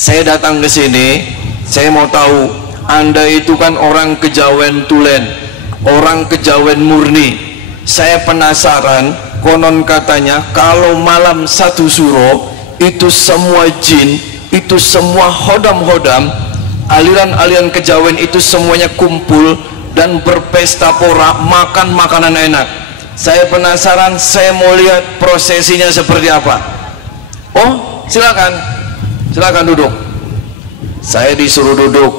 Saya datang ke sini, saya mau tahu Anda itu kan orang Kejawen tulen, orang Kejawen murni. Saya penasaran, konon katanya kalau malam satu suro itu semua jin, itu semua hodam-hodam, aliran-aliran Kejawen itu semuanya kumpul dan berpesta pora, makan makanan enak. Saya penasaran, saya mau lihat prosesinya seperti apa. Oh, silakan duduk. Saya disuruh duduk,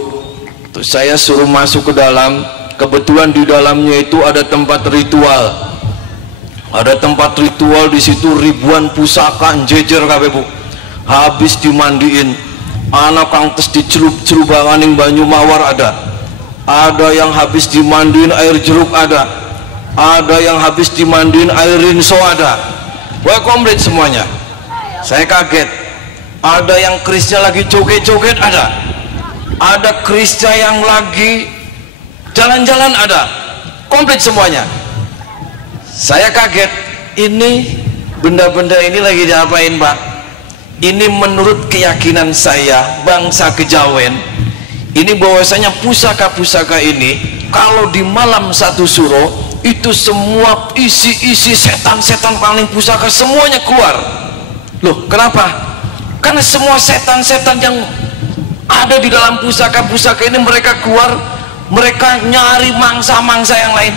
terus saya suruh masuk ke dalam. Kebetulan di dalamnya itu ada tempat ritual. Ada tempat ritual di situ, ribuan pusaka jejer kabeh, Bu. Habis dimandiin, anak kang tes dicelup-celubanganing banyu mawar ada. Ada yang habis dimandiin air jeruk ada. Ada yang habis dimandiin air rinso ada. Wah, komplit semuanya. Saya kaget. Ada yang kerisnya lagi joget-joget ada. Ada kerisnya yang lagi jalan-jalan ada. Komplit semuanya. Saya kaget, ini benda-benda ini lagi diapain, Pak? Ini menurut keyakinan saya, bangsa Kejawen, ini bahwasanya pusaka-pusaka ini kalau di malam satu suro itu semua isi-isi setan-setan paling pusaka semuanya keluar. Loh, kenapa? Karena semua setan-setan yang ada di dalam pusaka-pusaka ini mereka keluar, mereka nyari mangsa-mangsa yang lain.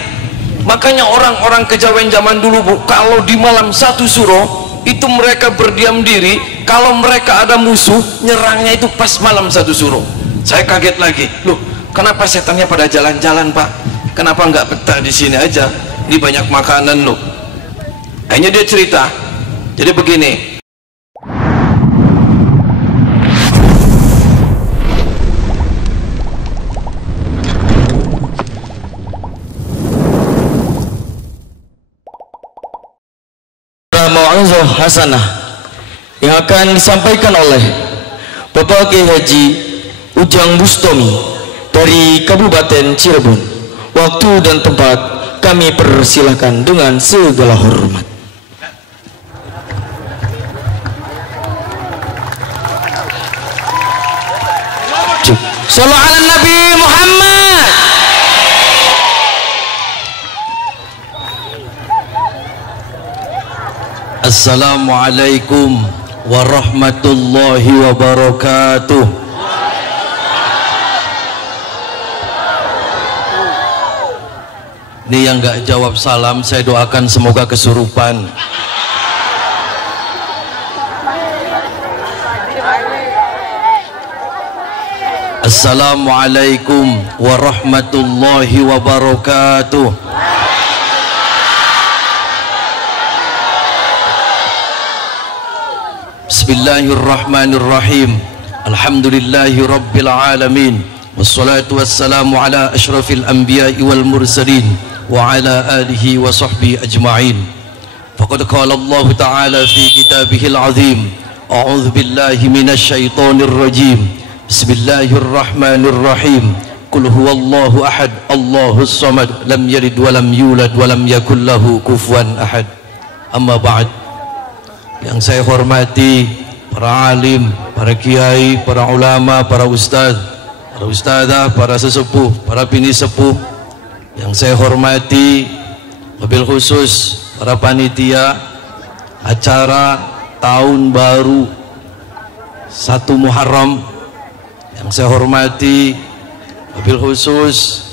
Makanya orang-orang Kejawen zaman dulu, Bu, kalau di malam satu suro itu mereka berdiam diri. Kalau mereka ada musuh, nyerangnya itu pas malam satu suro. Saya kaget lagi, loh, kenapa setannya pada jalan-jalan, Pak? Kenapa nggak betah di sini aja? Ini banyak makanan loh. Akhirnya dia cerita. Jadi begini. Mau'izah hasanah yang akan disampaikan oleh Bapak Kiai Haji Ujang Bustomi dari Kabupaten Cirebon. Waktu dan tempat kami persilahkan dengan segala hormat. Shallallahu ala Nabi Muhammad. Assalamualaikum warahmatullahi wabarakatuh. Ini yang gak jawab salam saya doakan semoga kesurupan. Assalamualaikum warahmatullahi wabarakatuh. Bismillahirrahmanirrahim. Alhamdulillahi rabbil alamin. Wassalatu wassalamu ala ashrafil anbiya'i wal mursalin wa ala alihi wa sahbihi ajma'in. Faqad qala Allah ta'ala fi kitabihil azim. A'udzu billahi minasy syaithanir rajim. Bismillahirrahmanirrahim. Qul huwallahu ahad, Allahus samad, lam yalid wa lam yulad wa lam yakul lahu kufuwan ahad. Amma ba'd. Yang saya hormati para alim, para kiai, para ulama, para ustaz, para ustazah, para sesepuh, para bini sepuh. Yang saya hormati wabil khusus para panitia acara tahun baru 1 Muharram. Yang saya hormati wabil khusus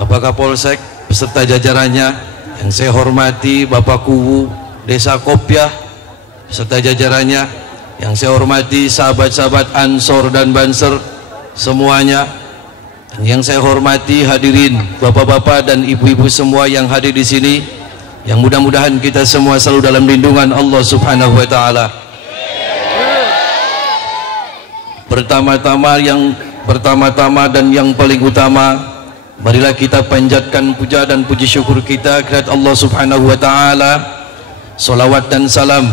Bapak Kapolsek beserta jajarannya. Yang saya hormati Bapak Kuwu Desa Kopyah serta jajarannya. Yang saya hormati sahabat-sahabat Ansor dan Banser semuanya. Yang saya hormati hadirin bapak-bapak dan ibu-ibu semua yang hadir di sini, yang mudah-mudahan kita semua selalu dalam lindungan Allah Subhanahu wa taala. Pertama-tama dan yang paling utama, marilah kita panjatkan puja dan puji syukur kita kepada Allah Subhanahu wa taala. Salawat dan salam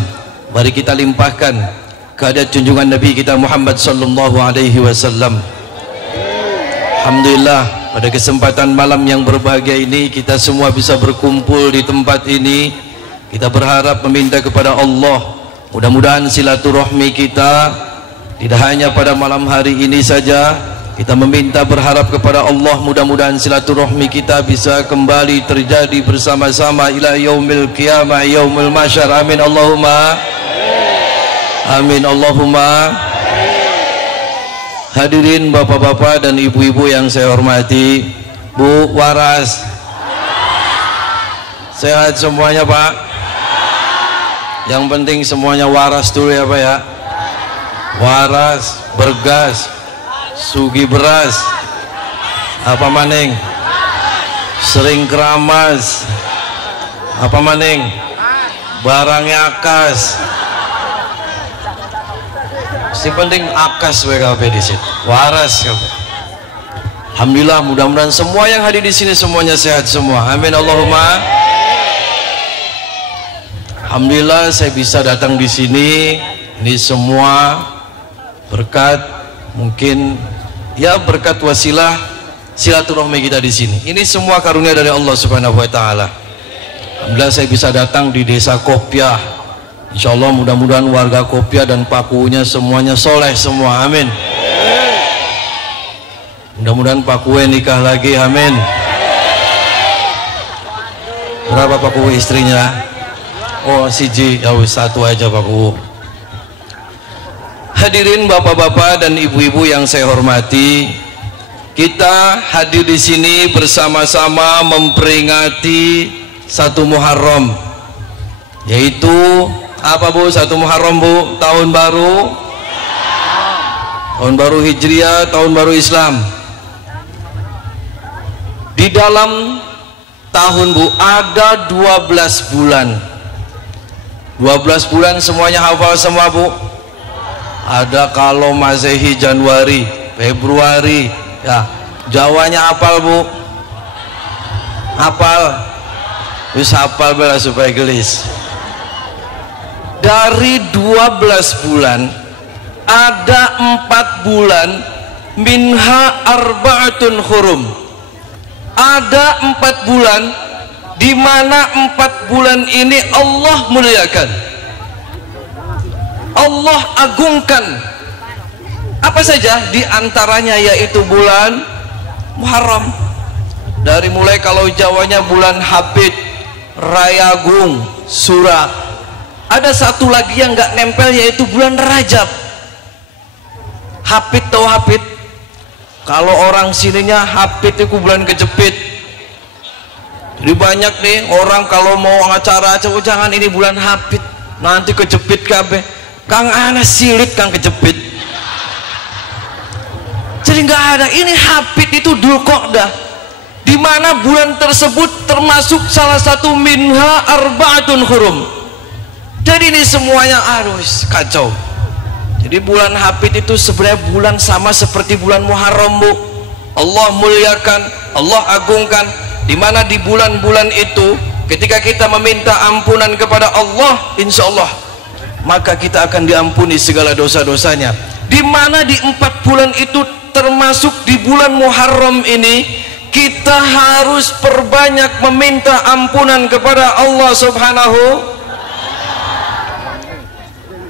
mari kita limpahkan kepada junjungan Nabi kita Muhammad sallallahu alaihi wasallam. Alhamdulillah, pada kesempatan malam yang berbahagia ini kita semua bisa berkumpul di tempat ini. Kita berharap meminta kepada Allah, mudah-mudahan silaturahmi kita Tidak hanya pada malam hari ini saja, kita meminta berharap kepada Allah, mudah-mudahan silaturahmi kita bisa kembali terjadi bersama-sama ila yaumil qiyamah, yaumil masyar. Amin Allahumma amin Allahumma. Hadirin bapak-bapak dan ibu-ibu yang saya hormati, Bu waras, sehat semuanya Pak? Yang penting semuanya waras dulu ya Pak ya. Waras, bergas, sugi beras, apa maning, sering keramas, apa maning, barangnya akas. Si penting akas WKP di situ, waras kabeh. Alhamdulillah, mudah-mudahan semua yang hadir di sini semuanya sehat semua. Amin Allahumma. Alhamdulillah saya bisa datang di sini. Ini semua berkat, mungkin ya berkat wasilah silaturahmi kita di sini. Ini semua karunia dari Allah Subhanahu wa taala. Alhamdulillah saya bisa datang di Desa Kopiah. Insyaallah mudah-mudahan warga Kopiah dan Pakunya semuanya soleh semua. Amin. Mudah-mudahan Pakue nikah lagi. Amin. Berapa Paku istrinya? Oh siji, ya satu aja Paku. Hadirin bapak-bapak dan ibu-ibu yang saya hormati, kita hadir di sini bersama-sama memperingati 1 Muharram, yaitu apa Bu? 1 Muharram Bu, tahun baru, tahun baru Hijriah, tahun baru Islam. Di dalam tahun Bu ada 12 bulan. 12 bulan semuanya hafal semua Bu? Ada kalau Masehi Januari, Februari, ya. Jawanya hafal Bu? Hafal? Wis hafal bela supaya gelis. Dari 12 bulan ada 4 bulan minha arba'atun hurum. Ada 4 bulan di mana 4 bulan ini Allah muliakan, Allah agungkan. Apa saja? Di antaranya yaitu bulan Muharram. Dari mulai kalau Jawanya bulan Habid, Rayagung, Surah. Ada satu lagi yang nggak nempel yaitu bulan Rajab. Habid, tahu Habid? Kalau orang sininya Habid itu bulan kejepit. Jadi banyak nih orang kalau mau acara-acara, oh jangan ini bulan Habid, nanti kejepit kabeh. Kang ana silit kang kejepit. Jadi nggak ada. Ini Habid itu Dzulqa'dah, di mana bulan tersebut termasuk salah satu minha arba'atun hurum. Jadi ini semuanya harus kacau. Jadi bulan Habid itu sebenarnya bulan sama seperti bulan Muharram Bu. Allah muliakan, Allah agungkan, di mana di bulan-bulan itu ketika kita meminta ampunan kepada Allah, insya Allah maka kita akan diampuni segala dosa-dosanya. Di mana di 4 bulan itu termasuk di bulan Muharram ini kita harus perbanyak meminta ampunan kepada Allah Subhanahu.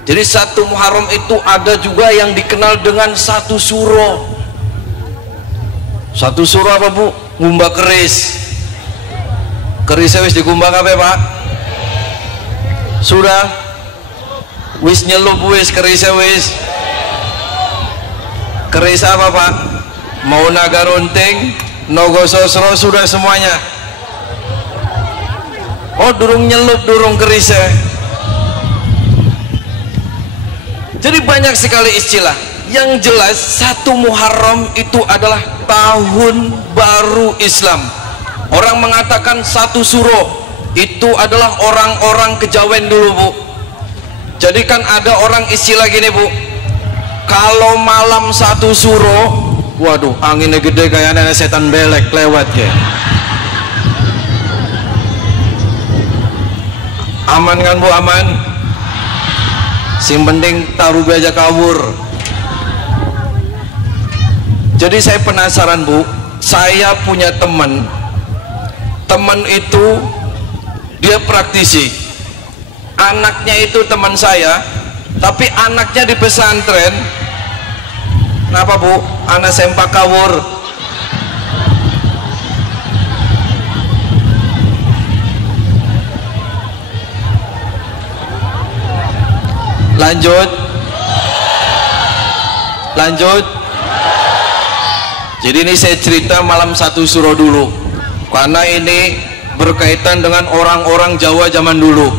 Jadi 1 Muharram itu ada juga yang dikenal dengan 1 suro. 1 suro apa Bu? Ngumba keris. Kerisnya wis dikumbang apa Pak? Sudah? Wis nyelup wis kerisnya wis? Keris apa Pak? Mau naga runting, nogo sosro, sudah semuanya? Oh durung nyelup, durung kerisnya. Jadi banyak sekali istilah. Yang jelas 1 Muharram itu adalah tahun baru Islam. Orang mengatakan 1 suro itu adalah orang-orang kejawen dulu Bu. Jadi kan ada orang istilah gini Bu, kalau malam 1 suro, waduh anginnya gede kayaknya setan belek lewat ya. Aman kan Bu? Aman. Sing penting taruh aja kabur. Jadi saya penasaran Bu, saya punya teman itu dia praktisi, anaknya itu teman saya, tapi anaknya di pesantren Kenapa Bu? Anak sempak kawur. Lanjut. Jadi ini saya cerita malam satu suro dulu, karena ini berkaitan dengan orang-orang Jawa zaman dulu.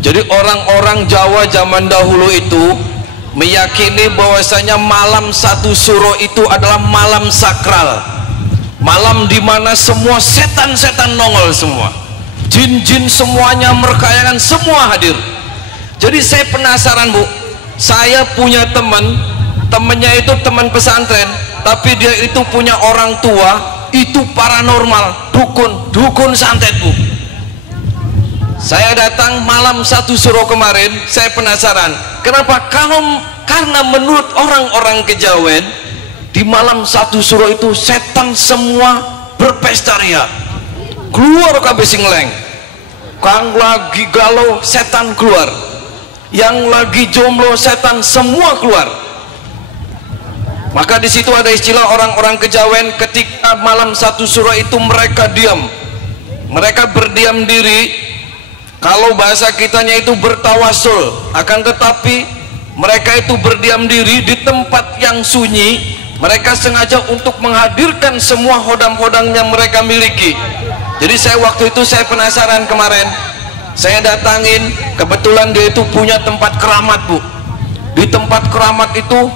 Jadi orang-orang Jawa zaman dahulu itu meyakini bahwasanya malam satu suro itu adalah malam sakral, malam dimana semua setan-setan nongol semua, jin-jin semuanya merkayakan, semua hadir. Jadi saya penasaran Bu, saya punya temennya itu teman pesantren, tapi dia itu punya orang tua itu paranormal, dukun santet Bu. Saya datang malam satu suro kemarin, saya penasaran kenapa, karena menurut orang-orang Kejawen di malam satu suro itu setan semua berpesta ria, keluar kabeh sing leng, kang lagi galau setan keluar, yang lagi jomblo setan semua keluar. Maka di situ ada istilah orang-orang Kejawen, ketika malam satu suro itu mereka diam, mereka berdiam diri. Kalau bahasa kitanya itu bertawasul, akan tetapi mereka itu berdiam diri di tempat yang sunyi. Mereka sengaja untuk menghadirkan semua hodam-hodam yang mereka miliki. Jadi waktu itu saya penasaran kemarin, saya datangin, kebetulan dia itu punya tempat keramat Bu. Di tempat keramat itu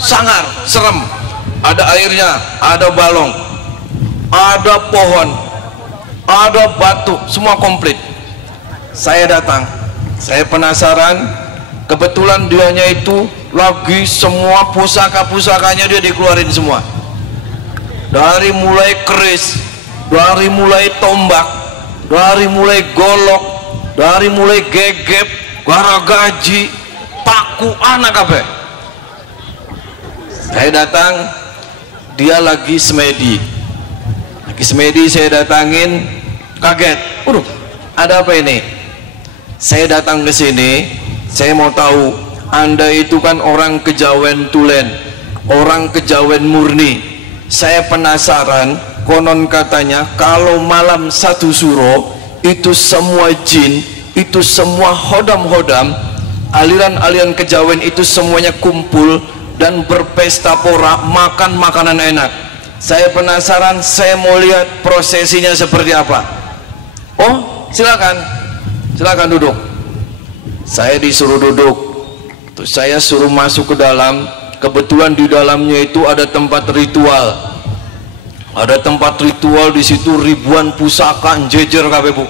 sangar, serem, ada airnya, ada balong, ada pohon, ada batu, semua komplit. Saya datang, saya penasaran, kebetulan dianya itu lagi semua pusaka-pusakanya dia dikeluarin semua, dari mulai keris, dari mulai tombak, dari mulai golok, dari mulai gegep, garagaji, paku, anak apa. Saya datang, dia lagi semedi, saya datangin, kaget, ada apa ini? Saya datang ke sini, saya mau tahu, Anda itu kan orang Kejawen tulen, orang Kejawen murni. Saya penasaran, konon katanya kalau malam satu suro itu semua jin, itu semua hodam-hodam, aliran-aliran Kejawen itu semuanya kumpul dan berpesta pora, makan makanan enak. Saya penasaran, saya mau lihat prosesinya seperti apa. Oh, silakan duduk. Saya disuruh duduk, terus saya suruh masuk ke dalam. Kebetulan di dalamnya itu ada tempat ritual, di situ ribuan pusaka jejer kabeh Bu.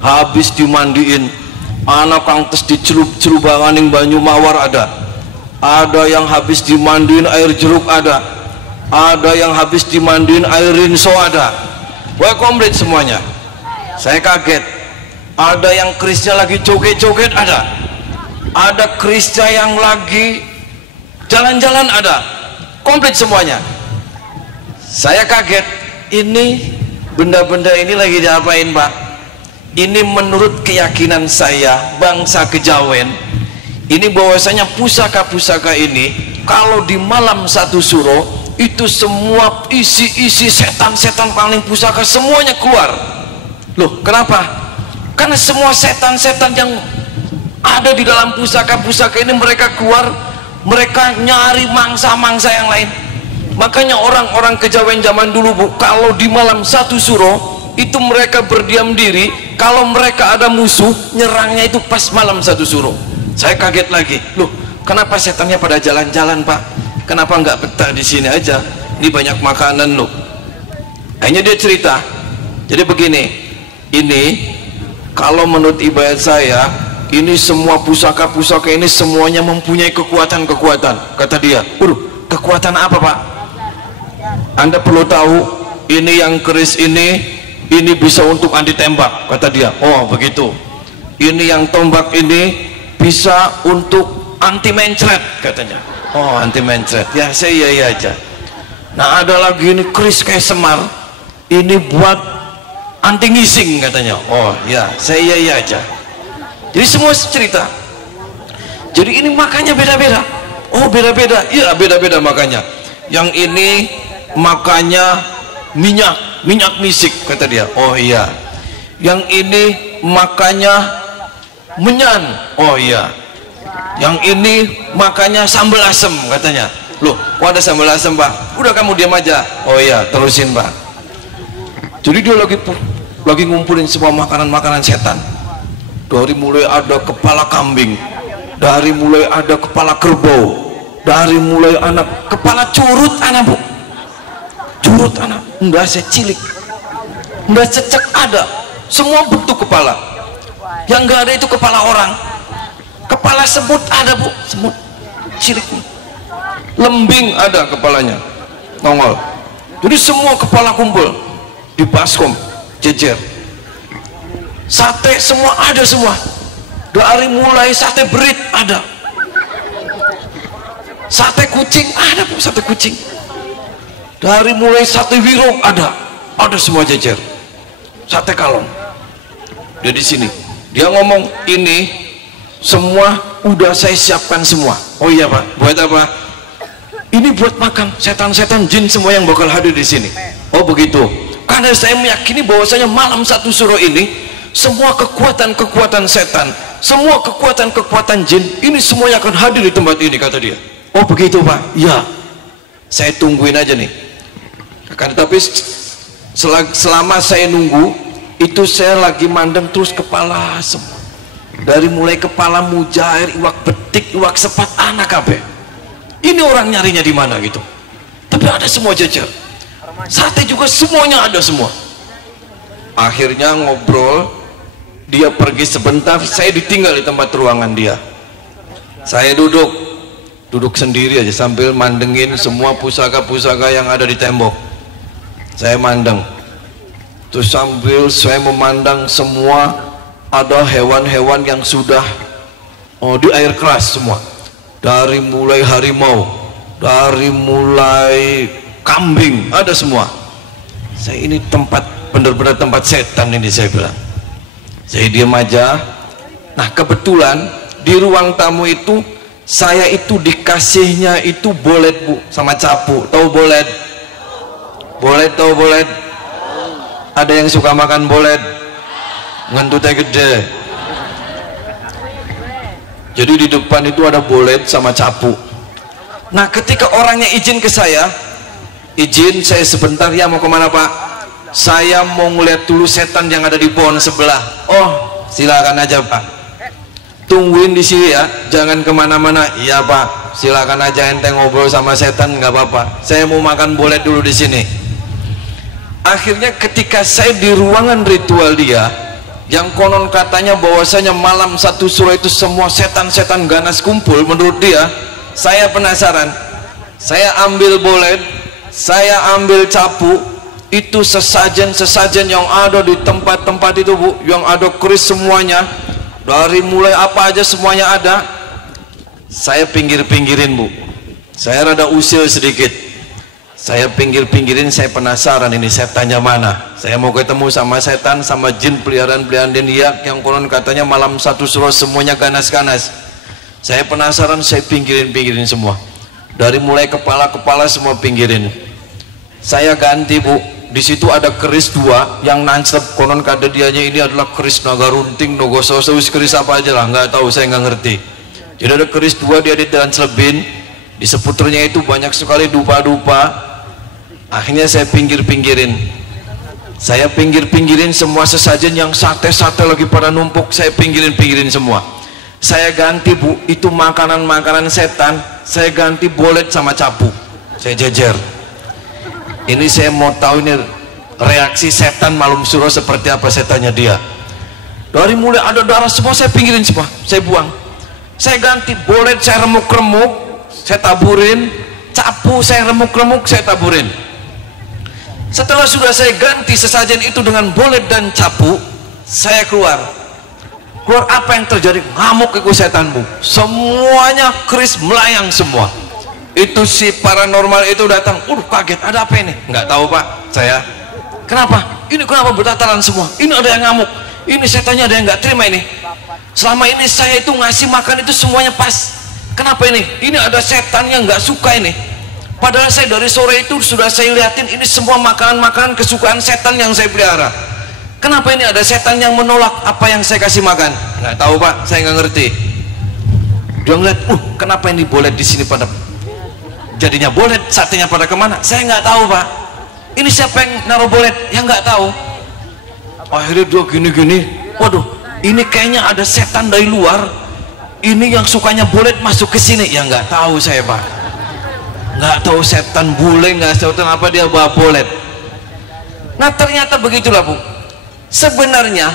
Habis dimandiin, anak kang tes dicelup-celubanganing banyu mawar ada yang habis dimandiin air jeruk ada yang habis dimandiin air rinso ada. Wah, komplit semuanya. Saya kaget. Ada yang kerisnya lagi joget-joget ada kerisnya yang lagi jalan-jalan ada, komplit semuanya. Saya kaget, ini benda-benda ini lagi diapain Pak? Ini menurut keyakinan saya bangsa Kejawen ini bahwasanya pusaka-pusaka ini kalau di malam satu suro itu semua isi setan-setan paling pusaka semuanya keluar. Loh, kenapa? Karena semua setan-setan yang ada di dalam pusaka-pusaka ini mereka keluar, mereka nyari mangsa-mangsa yang lain. Makanya orang-orang Kejawen zaman dulu Bu, kalau di malam satu suro itu mereka berdiam diri. Kalau mereka ada musuh, nyerangnya itu pas malam satu suro. Saya kaget lagi, loh kenapa setannya pada jalan-jalan Pak? Kenapa nggak betah di sini aja? Ini banyak makanan loh. Akhirnya dia cerita, jadi begini, ini kalau menurut ibadat saya, ini semua pusaka-pusaka ini semuanya mempunyai kekuatan-kekuatan. Kata dia, kekuatan apa Pak? Anda perlu tahu, ini yang keris ini bisa untuk anti tembak. Kata dia, oh begitu. Ini yang tombak ini bisa untuk anti mencret katanya. Oh, anti mencret. Ya saya iya aja. Nah ada lagi ini keris kayak semar, ini buat anti ngising katanya. Oh ya, saya iya aja. Jadi semua cerita. Jadi ini makanya beda-beda. Oh beda-beda, iya beda-beda makanya. Yang ini makanya minyak misik kata dia. Oh iya. Yang ini makanya menyan. Oh iya. Yang ini makanya sambal asem katanya. Loh, kok ada sambal asem Pak? Udah kamu diam aja. Oh iya, terusin Pak. Jadi dia lagi ngumpulin semua makanan-makanan setan. Dari mulai ada kepala kambing, dari mulai ada kepala kerbau, dari mulai anak kepala curut anak Bu, curut anak, enggak cilik, enggak cecek ada, semua bentuk kepala. Yang enggak ada itu kepala orang, kepala semut ada Bu, semut cilik, lembing ada kepalanya, nongol. Jadi semua kepala kumpul di baskom, jejer. Sate semua ada semua. Dari mulai sate berit ada. Sate kucing ada Bu, sate kucing. Dari mulai sate wirong ada. Ada semua jejer. Sate kalong. Dia di sini. Dia ngomong ini semua udah saya siapkan semua. Oh iya Pak, buat apa? Ini buat makan setan-setan jin semua yang bakal hadir di sini. Oh begitu. Karena saya meyakini bahwasanya malam satu suro ini semua kekuatan-kekuatan setan, semua kekuatan-kekuatan jin ini semuanya akan hadir di tempat ini kata dia. Oh begitu Pak, ya saya tungguin aja nih. Tapi selama saya nunggu itu saya lagi mandang terus kepala semua. Dari mulai kepala mujair, iwak betik, iwak sepat, anak kabeh. Ini orang nyarinya di mana gitu. Tapi ada semua jajar. Sate juga semuanya ada semua. Akhirnya ngobrol, dia pergi sebentar, saya ditinggal di tempat ruangan dia. Saya duduk sendiri aja sambil mandengin semua pusaka-pusaka yang ada di tembok. Saya mandang, terus sambil saya memandang semua ada hewan-hewan yang sudah di air keras semua. Dari mulai harimau, dari mulai kambing, ada semua. Saya ini tempat benar-benar tempat setan ini, saya bilang. Saya diam aja. Nah kebetulan di ruang tamu itu saya itu dikasihnya itu bolet Bu sama capu. Tahu bolet? Bolet tahu bolet? Ada yang suka makan bolet? Ngentutnya gede. Jadi di depan itu ada bolet sama capu. Nah ketika orangnya izin ke saya, izin saya sebentar ya, mau kemana Pak? Saya mau ngeliat dulu setan yang ada di pohon sebelah. Oh silakan aja Pak, tungguin di sini ya, jangan kemana-mana. Iya Pak, silakan aja ente ngobrol sama setan, nggak apa-apa, saya mau makan bolet dulu di sini. Akhirnya ketika saya di ruangan ritual dia, yang konon katanya bahwasanya malam satu suro itu semua setan-setan ganas kumpul, menurut dia, saya penasaran. Saya ambil bolet, saya ambil capu, itu sesajen yang ada di tempat-tempat itu Bu, yang ada keris semuanya, dari mulai apa aja semuanya ada. Saya pinggir-pinggirin Bu, saya rada usil sedikit, saya pinggir-pinggirin. Saya penasaran ini setannya mana. Saya mau ketemu sama setan, sama jin peliharaan dia yang konon katanya malam satu suro semuanya ganas-ganas. Saya penasaran, saya pinggirin semua. Dari mulai kepala-kepala semua pinggirin. Saya ganti Bu. Di situ ada keris dua yang nancep, konon kata dianya ini adalah keris naga runting, nogososo, keris apa aja lah, nggak tahu, saya nggak ngerti. Jadi ada keris dua, dia ditancelebin, di seputarnya itu banyak sekali dupa-dupa. Akhirnya saya pinggir-pinggirin. Saya pinggir-pinggirin semua sesajen yang sate-sate lagi pada numpuk, saya pinggirin semua. Saya ganti Bu, itu makanan-makanan setan, saya ganti bolet sama capu, saya jejer. Ini saya mau tahu ini reaksi setan malam suro seperti apa setannya dia. Dari mulai ada darah semua saya pinggirin semua, saya buang. Saya ganti bolet, saya remuk-remuk, saya taburin. Capu saya remuk-remuk, saya taburin. Setelah sudah saya ganti sesajen itu dengan bolet dan capu, saya keluar apa yang terjadi? Ngamuk ikut setan Bu, semuanya keris melayang semua. Itu si paranormal itu datang, kaget, ada apa ini? Nggak tahu Pak, saya. Kenapa? Ini kenapa bertataran semua? Ini ada yang ngamuk, ini setannya ada yang nggak terima ini. Selama ini saya itu ngasih makan itu semuanya pas, Kenapa ini? Ini ada setan yang nggak suka ini. Padahal saya dari sore itu sudah saya lihatin ini semua makanan-makanan kesukaan setan yang saya pelihara. Kenapa ini ada setan yang menolak apa yang saya kasih makan? Nggak tahu Pak, saya nggak ngerti. Dia ngeliat, kenapa ini bolet di sini pada jadinya bolet, satenya pada kemana? Saya nggak tahu Pak. Ini siapa yang naruh bolet? Yang nggak tahu. Akhirnya dia gini-gini, waduh, ini kayaknya ada setan dari luar. Ini yang sukanya bolet masuk ke sini. Ya nggak tahu saya Pak. Nggak tahu setan bule, nggak tahu apa dia bawa bolet. Nah ternyata begitulah Bu. Sebenarnya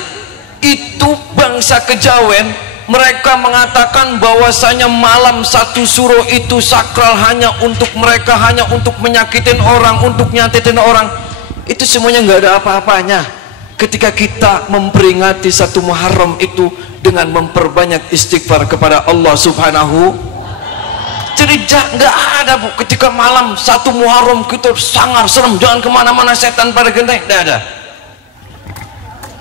itu bangsa kejawen, mereka mengatakan bahwasanya malam satu suro itu sakral hanya untuk mereka, hanya untuk menyakitin orang, untuk nyakitin orang. Itu semuanya nggak ada apa-apanya ketika kita memperingati satu Muharram itu dengan memperbanyak istighfar kepada Allah Subhanahu. Jadi nggak ada Bu, ketika malam satu Muharram kita sangar serem, jangan kemana-mana setan pada genteng, tidak ada.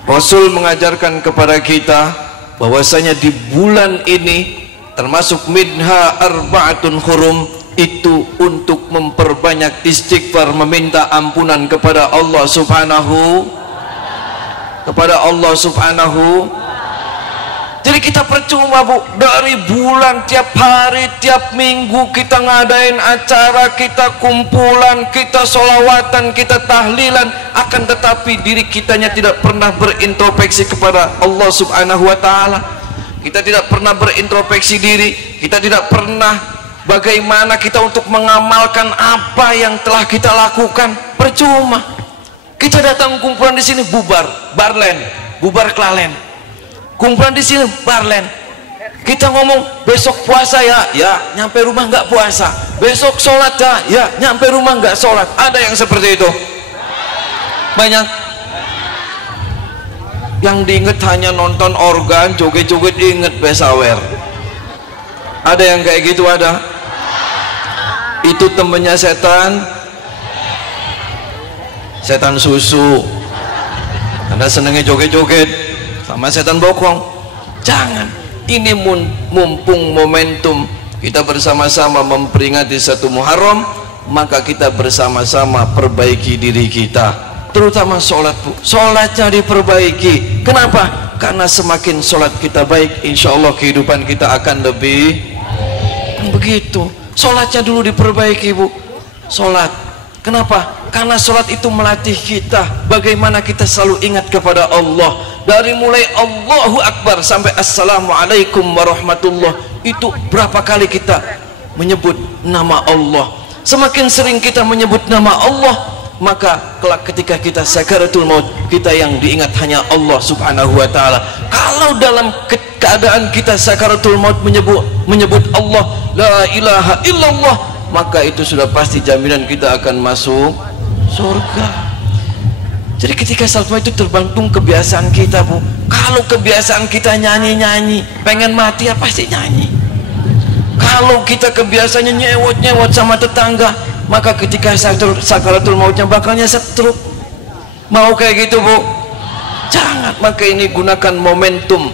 Rasul mengajarkan kepada kita bahwasanya di bulan ini termasuk minha arba'atun hurum, itu untuk memperbanyak istighfar, meminta ampunan kepada Allah Subhanahu, Jadi kita percuma Bu, dari bulan tiap hari, tiap minggu kita ngadain acara, kita kumpulan, kita sholawatan, kita tahlilan, akan tetapi diri kitanya tidak pernah berintrospeksi kepada Allah Subhanahu wa ta'ala. Kita tidak pernah berintrospeksi diri, kita tidak pernah bagaimana kita untuk mengamalkan apa yang telah kita lakukan. Percuma. Kita datang kumpulan di sini bubar, barlen, bubar kelalen. Kumpulan di sini barlen. Kita ngomong besok puasa ya nyampe rumah nggak puasa. Besok sholat ya nyampe rumah nggak sholat. Ada yang seperti itu? Banyak. Yang diinget hanya nonton organ, joget-joget, inget besawer. Ada yang kayak gitu ada? Itu temennya setan. Setan susu. Anda senengnya joget-joget sama setan bokong. Jangan. Ini mumpung momentum kita bersama-sama memperingati satu Muharram, maka kita bersama-sama perbaiki diri kita, terutama sholat Bu. Sholatnya diperbaiki. Kenapa? Karena semakin sholat kita baik, insya Allah kehidupan kita akan lebih begitu. Sholatnya dulu diperbaiki Bu. Sholat. Kenapa? Karena sholat itu melatih kita bagaimana kita selalu ingat kepada Allah. Dari mulai Allahu Akbar sampai Assalamualaikum warahmatullah, itu berapa kali kita menyebut nama Allah. Semakin sering kita menyebut nama Allah, maka kelak ketika kita sakaratul maut, kita yang diingat hanya Allah Subhanahu wa ta'ala. Kalau dalam keadaan kita sakaratul maut menyebut Allah, la ilaha illallah, maka itu sudah pasti jaminan kita akan masuk surga. Jadi ketika salat itu tergantung kebiasaan kita Bu. Kalau kebiasaan kita nyanyi-nyanyi, pengen mati ya pasti nyanyi. Kalau kita kebiasaannya nyewot-nyewot sama tetangga, maka ketika sakaratul mautnya bakalnya stroke. Mau kayak gitu Bu? Jangan. Maka ini gunakan momentum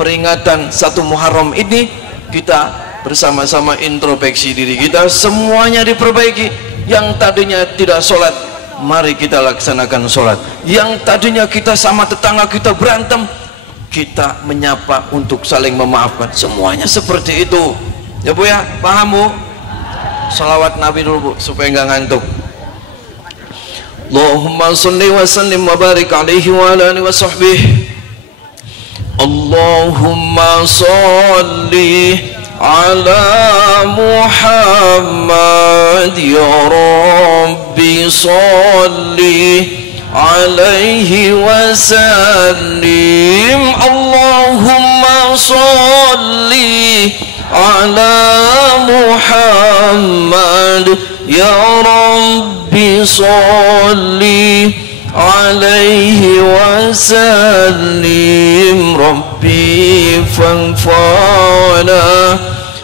peringatan satu Muharram ini, kita bersama-sama introspeksi diri kita, semuanya diperbaiki. Yang tadinya tidak sholat, mari kita laksanakan sholat. Yang tadinya kita sama tetangga kita berantem, kita menyapa untuk saling memaafkan. Semuanya seperti itu ya Bu ya, paham Bu? Salawat Nabi dulu Bu supaya nggak ngantuk. Allahumma salli wa sallim wa barik alaihi wa ala alihi wa sahbihi. Allahumma salli ala Muhammad ya Rabbi salli alaihi wasallim. Allahumma salli ala Muhammad ya Rabbi salli alaihi wasallim. Rabbi fanfa'na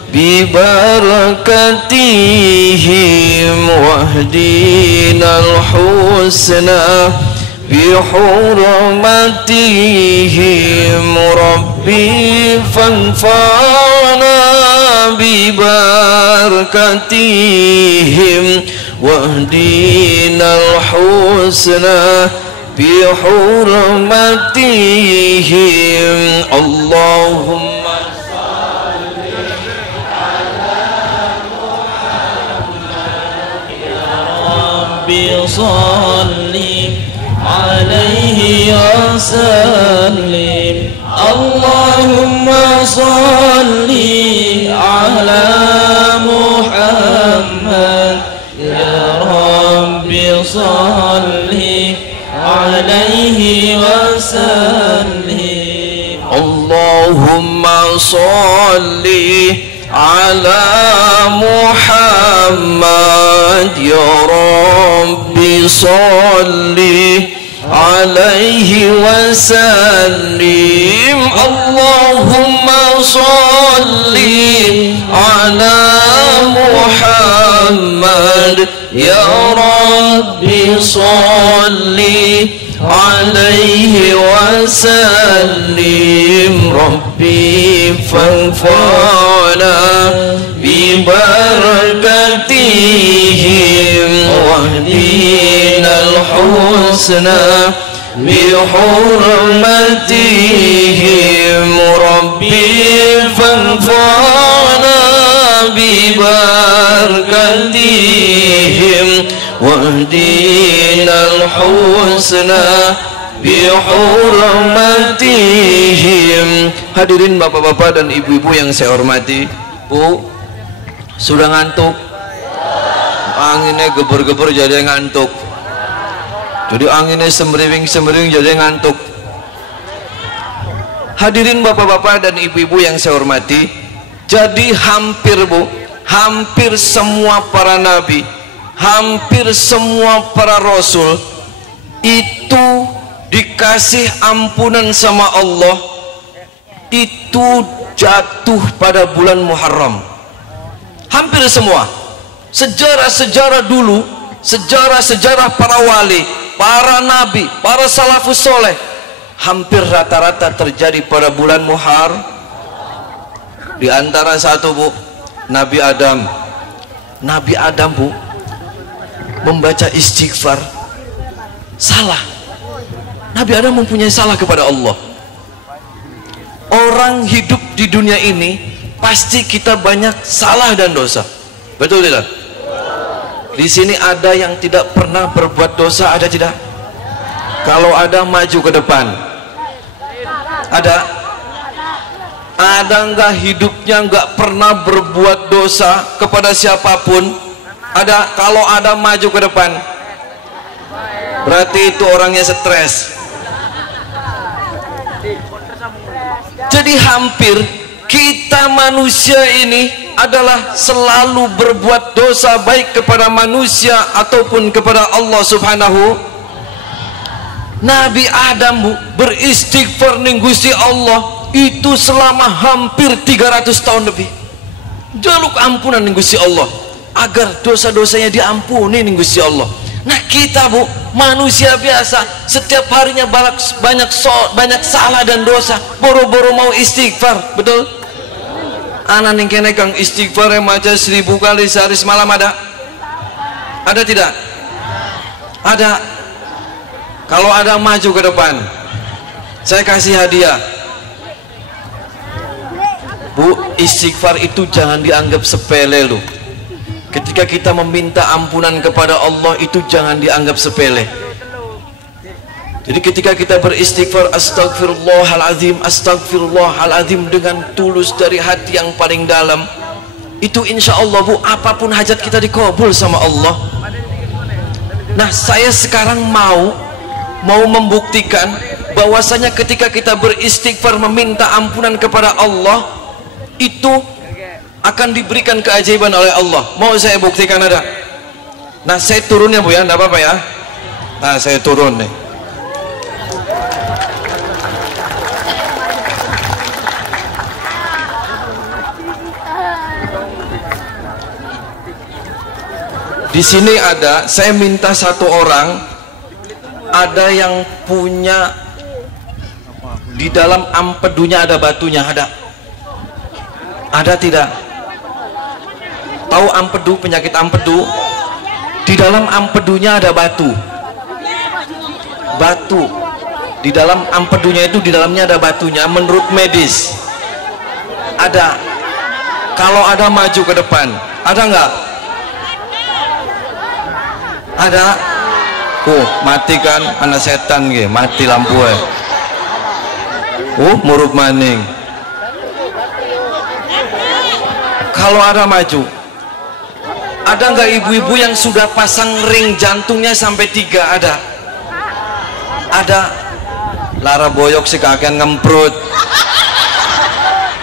bibarakatihim wahdinal husna bihurmatihim. Rabbi fanfa'na ببركتهم واهدنا الحسنى بحرمتهم اللهم صل عليه وسلم اللهم صل على محمد يا رب صل عليه وسلم اللهم صل على محمد يا رب صل عليه وسلم اللهم صل على محمد يا رب صل عليه وسلم ربي فانفعنا ببركتهم واهدنا الحسنى بحرمتهم ربي فانفعنا ببركتهم واهدنا الحسنى bihurmatihim. Hadirin bapak-bapak dan ibu-ibu yang saya hormati, Bu, sudah ngantuk? Anginnya geber-geber jadi ngantuk. Jadi anginnya semeriwing-semeriwing jadi ngantuk. Hadirin bapak-bapak dan ibu-ibu yang saya hormati, jadi hampir, Bu, hampir semua para nabi, hampir semua para rasul itu dikasih ampunan sama Allah itu jatuh pada bulan Muharram. Hampir semua. Sejarah-sejarah dulu, sejarah-sejarah para wali, para nabi, para salafus soleh, hampir rata-rata terjadi pada bulan Muharram. Di antara satu, Bu, Nabi Adam. Nabi Adam, Bu, membaca istighfar salah. Nabi Adam mempunyai salah kepada Allah. Orang hidup di dunia ini pasti kita banyak salah dan dosa. Betul tidak? Di sini ada yang tidak pernah berbuat dosa, ada tidak? Kalau ada, maju ke depan. Ada? Ada enggak hidupnya enggak pernah berbuat dosa kepada siapapun? Ada? Kalau ada, maju ke depan. Berarti itu orangnya stres. Jadi hampir kita manusia ini adalah selalu berbuat dosa, baik kepada manusia ataupun kepada Allah Subhanahu. Nabi Adam, Bu, beristighfar ning Gusti Allah itu selama hampir 300 tahun lebih. Jaluk ampunan ning Gusti Allah agar dosa-dosanya diampuni ning Gusti Allah. Nah kita, Bu, manusia biasa, setiap harinya banyak salah dan dosa, boro-boro mau istighfar. Betul? Anak ning kene kang istighfar maca 1000 kali sehari semalam ada? Ada tidak? Ada. Kalau ada, maju ke depan. Saya kasih hadiah. Bu, istighfar itu jangan dianggap sepele loh. Ketika kita meminta ampunan kepada Allah itu jangan dianggap sepele. Jadi ketika kita beristighfar astagfirullahaladzim, astagfirullahaladzim dengan tulus dari hati yang paling dalam, itu insya Allah, Bu, apapun hajat kita dikabul sama Allah. Nah, saya sekarang mau membuktikan bahwasanya ketika kita beristighfar meminta ampunan kepada Allah itu akan diberikan keajaiban oleh Allah. Mau saya buktikan? Ada? Nah, saya turun ya, Bu, ya, enggak apa-apa ya. Nah, saya turun nih. Di sini ada, saya minta satu orang, ada yang punya di dalam ampedunya ada batunya, ada? Ada tidak? Tahu ampedu, penyakit ampedu? Di dalam ampedunya ada batu. Batu. Di dalam ampedunya itu, di dalamnya ada batunya. Menurut medis ada. Kalau ada maju ke depan, ada nggak? Ada. Mati kan, anak setan ge, mati lampu murup maning. Kalau ada maju, ada nggak ibu-ibu yang sudah pasang ring jantungnya sampai 3? Ada. Ada. Lara boyok si kakek ngemprut.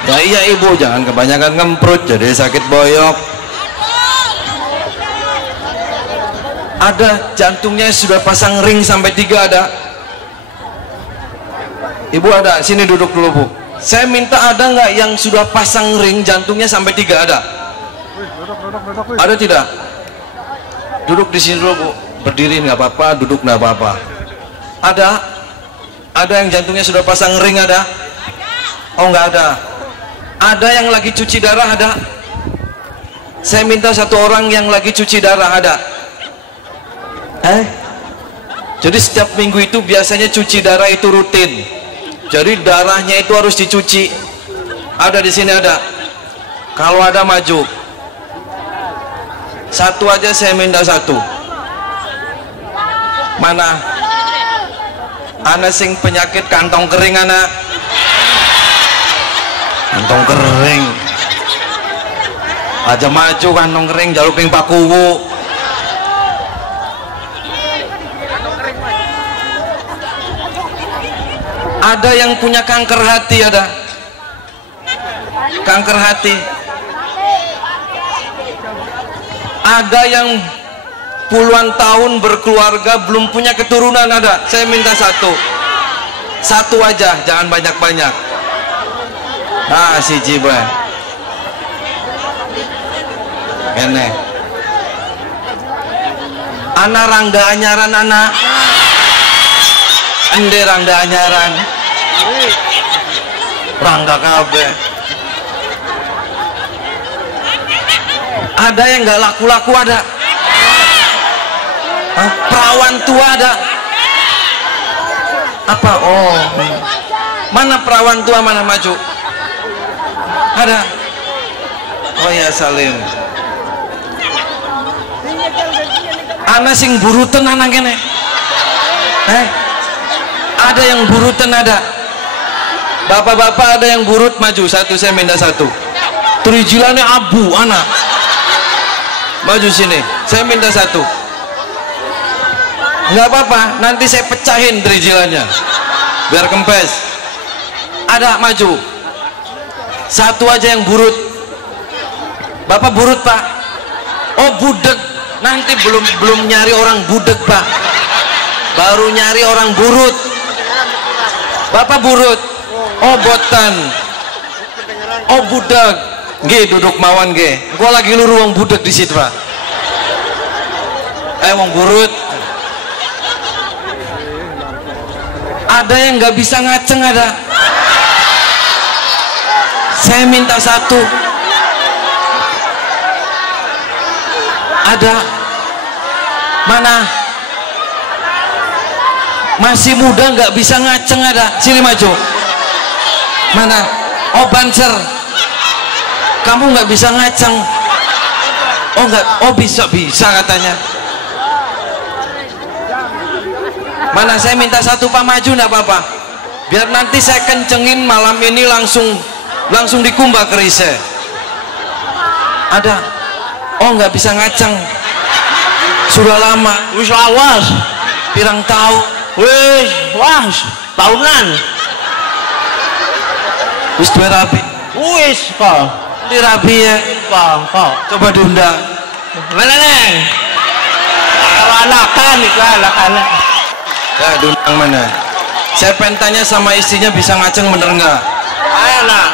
Ya iya ibu, jangan kebanyakan ngemprut jadi sakit boyok. Ada jantungnya sudah pasang ring sampai 3, ada. Ibu ada, sini duduk dulu Bu. Saya minta ada nggak yang sudah pasang ring jantungnya sampai 3? Ada? Ada tidak? Duduk di sini dulu Bu. Berdiri nggak apa-apa, duduk nggak apa-apa. Ada? Ada yang jantungnya sudah pasang ring, ada? Oh nggak ada. Ada yang lagi cuci darah, ada? Saya minta 1 orang yang lagi cuci darah, ada? Jadi setiap minggu itu biasanya cuci darah itu rutin. Jadi darahnya itu harus dicuci. Ada di sini, ada? Kalau ada maju. 1 aja saya minta 1. Mana? Anak sing penyakit kantong kering anak. Kantong kering. Aja maju kantong kering jaluk ping pakuwu. Ada yang punya kanker hati, ada? Kanker hati. Ada yang puluhan tahun berkeluarga belum punya keturunan, ada? Saya minta 1. 1 aja, jangan banyak-banyak. Si Jiba. Ini. Anak Rangga Anyaran, anak. Ende Rangga Anyaran. Rangga kabeh. Ada yang nggak laku-laku, ada? Perawan tua ada? Apa? Mana perawan tua, mana maju? Ada? Oh ya Salim. Ana sing burutan anak kene. Ada yang burutan, ada? Bapak-bapak ada yang burut, maju 1, saya minta 1. Terijilannya abu, anak. Maju sini, saya minta 1. Nggak apa-apa, nanti saya pecahin terijilannya biar kempes. Ada, maju. 1 aja yang burut. Bapak burut Pak? Oh budek. Nanti belum nyari orang budek Pak, baru nyari orang burut. Bapak burut? Oh botan. Oh budak. Nggih duduk mawon nggih. Gua lagi luru wong budak di situ Pak. Wong burut. Ada yang nggak bisa ngaceng, ada? Saya minta 1. Ada? Mana? Masih muda nggak bisa ngaceng, ada? Sini maju. Mana? Oh banser. Kamu nggak bisa ngaceng. Oh nggak. Oh bisa katanya. Mana? Saya minta 1 Pak, maju nggak apa-apa. Biar nanti saya kencengin malam ini langsung dikumbah kerise. Ada? Oh nggak bisa ngaceng. Sudah lama. Wis lawas. Pirang tahu. Wis, tahunan. Wis 2 rabi. Wis, kok. Di rabi ya. Kok. Coba diundang. Mana neng? Kalau anakan itu anak-anak. Ya, diundang mana? Saya pengen tanya sama istrinya bisa ngaceng bener nggak? Ayo nak.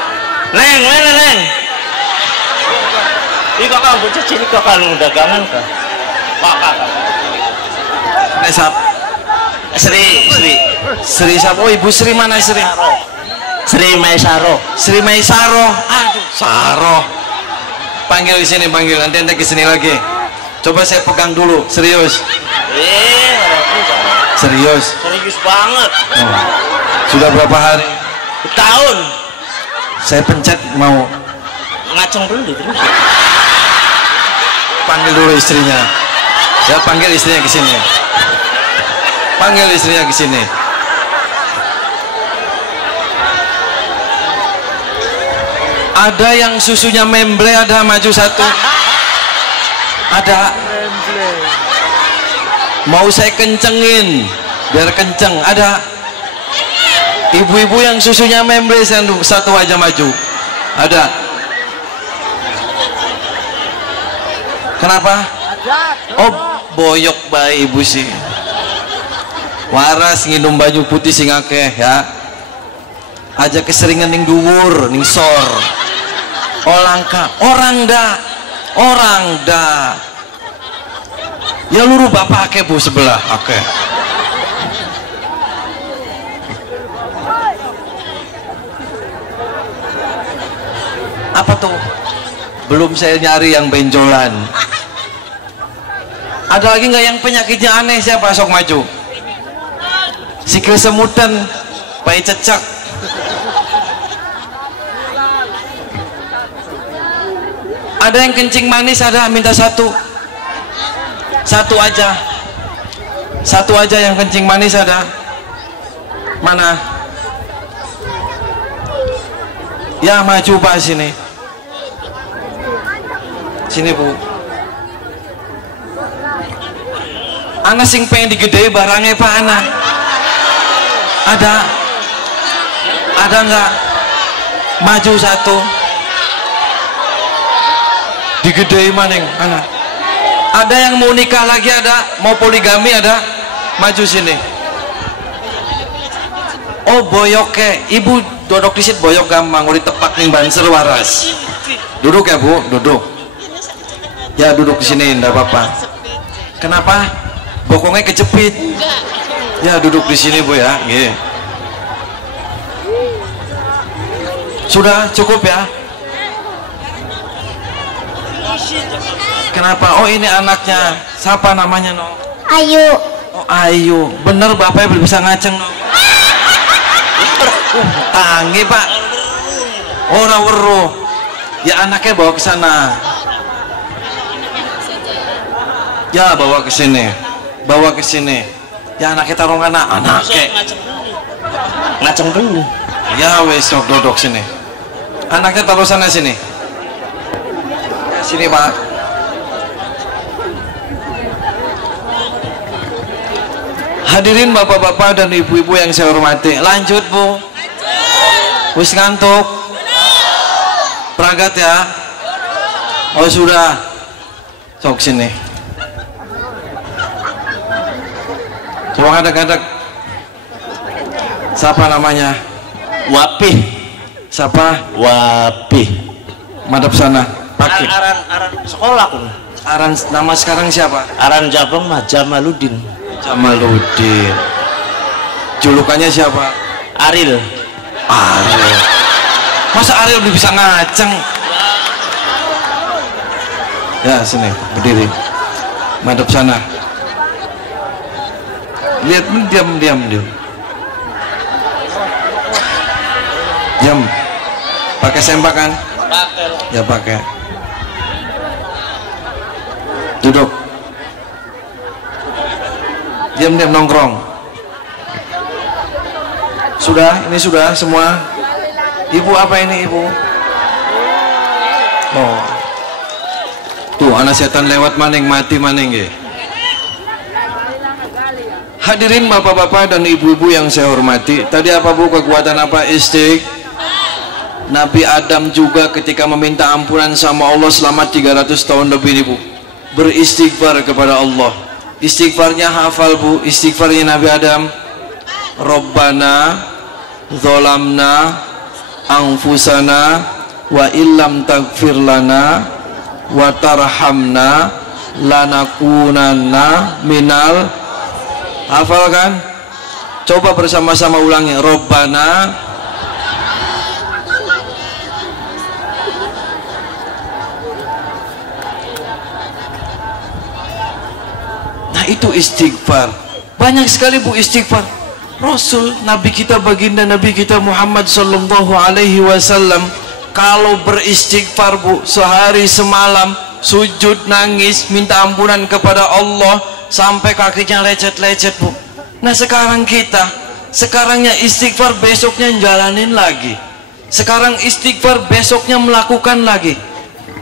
Neng, mana neng? Ini kakak bocah cilik kakak dagangan kah? Kakak. Nesap. Sri siapa? Oh Ibu Sri, mana Sri? Sri Maisaro. Aduh, Saro. Panggil di sini, panggil. Nanti ente kesini lagi. Coba saya pegang dulu, serius. Serius. Serius banget. Oh. Sudah berapa hari? Tahun. Saya pencet mau. Ngaceng dulu terus. Panggil dulu istrinya. Ya, panggil istrinya ke sini. Panggil istrinya ke sini. Ada yang susunya memble, ada, maju satu. Ada. Mau saya kencengin biar kenceng, ada. Ibu-ibu yang susunya memble satu aja, maju. Ada. Kenapa? Oh, boyok bayi ibu sih. Waras nginum banyu putih sing akeh ya. Aja keseringan ning dhuwur, ning sor. Oh langka, orang dah. Ya luru bapak ake bu sebelah, oke. Apa tuh? Belum saya nyari yang benjolan. Ada lagi nggak yang penyakitnya aneh? Siapa? Sok maju. Sikil semutan, pai cecak. Ada yang kencing manis, ada, minta satu. Satu aja yang kencing manis, ada. Mana? Ya maju pak, sini. Sini bu. Ana sing pengen digedei barangnya pak Ana. Ada nggak? Maju satu. Digedei maning Ana. Ada yang mau nikah lagi, ada. Mau poligami, ada. Maju sini. Oh boyoke, ibu dodok disit boyok gampang, udah tepak ning banser waras. Duduk ya bu, duduk. Ya duduk di sini, enggak apa-apa. Kenapa? Bokongnya kejepit. Ya duduk di sini bu ya. Nggih. Sudah cukup ya. Kenapa? Oh ini anaknya. Siapa namanya no? Ayu. Oh Ayu. Bener bapaknya belum bisa ngaceng no. Tangi pak. Ora weruh. Ya anaknya bawa ke sana. Ya bawa ke sini. Bawa ke sini. Ya anaknya taruh anaknya. Ngaceng dulu. Ya wes sok dodok sini. Anaknya taruh sana sini. Ya, sini pak. Hadirin bapak-bapak dan ibu-ibu yang saya hormati. Lanjut bu. Wis ngantuk. Pragat ya. Oh sudah. Sok sini. Coba kadang-kadang. Siapa namanya? Wapih. Siapa? Wapih. Madep sana. Pakai. Aran sekolah kun. Aran nama sekarang siapa? Aran Jabang mah Jamaluddin. Jamaluddin. Julukannya siapa? Aril. Ariel. Masa Ariel udah bisa ngaceng? Ya sini berdiri. Madep sana. Lihat diam. Diam. Pakai sempak kan? Pakai. Ya pakai. Duduk. Diam nongkrong. Sudah, ini sudah semua. Ibu apa ini ibu? Oh. Tuh anak setan lewat maning mati maning ya. Hadirin bapak-bapak dan ibu-ibu yang saya hormati. Tadi apa bu, kekuatan apa? Nabi Adam juga ketika meminta ampunan sama Allah selama 300 tahun lebih ini bu, beristighfar kepada Allah. Istighfarnya hafal bu. Istighfarnya Nabi Adam, Rabbana zolamna anfusana wa illam taghfir lana wa tarhamna lanakunanna minal. Hafal kan? Coba bersama-sama ulangi. Rabbana Nah itu istighfar. Banyak sekali bu istighfar. Rasul Nabi kita, baginda Nabi kita Muhammad sallallahu alaihi wasallam, kalau beristighfar bu, sehari semalam sujud nangis minta ampunan kepada Allah sampai kakinya lecet-lecet bu. Nah sekarang kita, sekarangnya istighfar, besoknya jalanin lagi. Sekarang istighfar, besoknya melakukan lagi.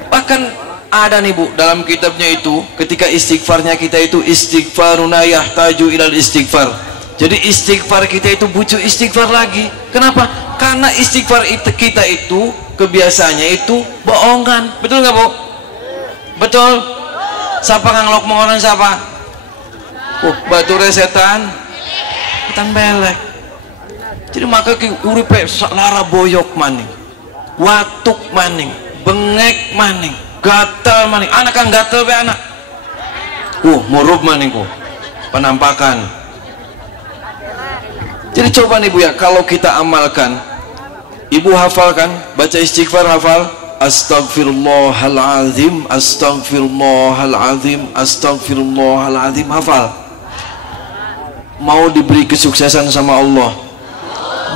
Bahkan ada nih bu dalam kitabnya itu, ketika istighfarnya kita itu istighfaruna yahtaju ilal istighfar. Jadi istighfar kita itu butuh istighfar lagi. Kenapa? Karena istighfar kita itu kebiasaannya itu bohongan. Betul nggak bu? Betul. Siapa nganglok mau orang siapa? Bature setan, setan belek. Jadi maka uripe lara boyok maning, watuk maning, bengek maning, gatal maning. Anak kan gatal be anak. Murub maning ku penampakan. Jadi coba nih bu ya, kalau kita amalkan, ibu hafalkan, baca istighfar, hafal Astaghfirullahaladzim, Astaghfirullahaladzim, Astaghfirullahaladzim, hafal. Mau diberi kesuksesan sama Allah,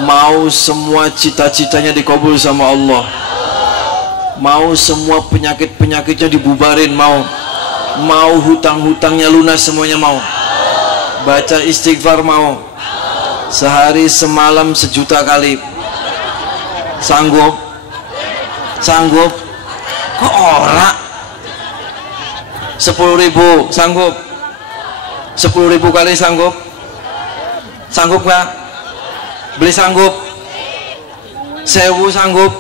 mau semua cita-citanya dikabul sama Allah, mau semua penyakit-penyakitnya dibubarin, mau hutang-hutangnya lunas semuanya, mau baca istighfar, mau sehari semalam 1.000.000 kali, sanggup? Sanggup? Kok ora? 10.000 sanggup? 10.000 kali sanggup? Sanggup nggak? Beli sanggup? 1.000 sanggup?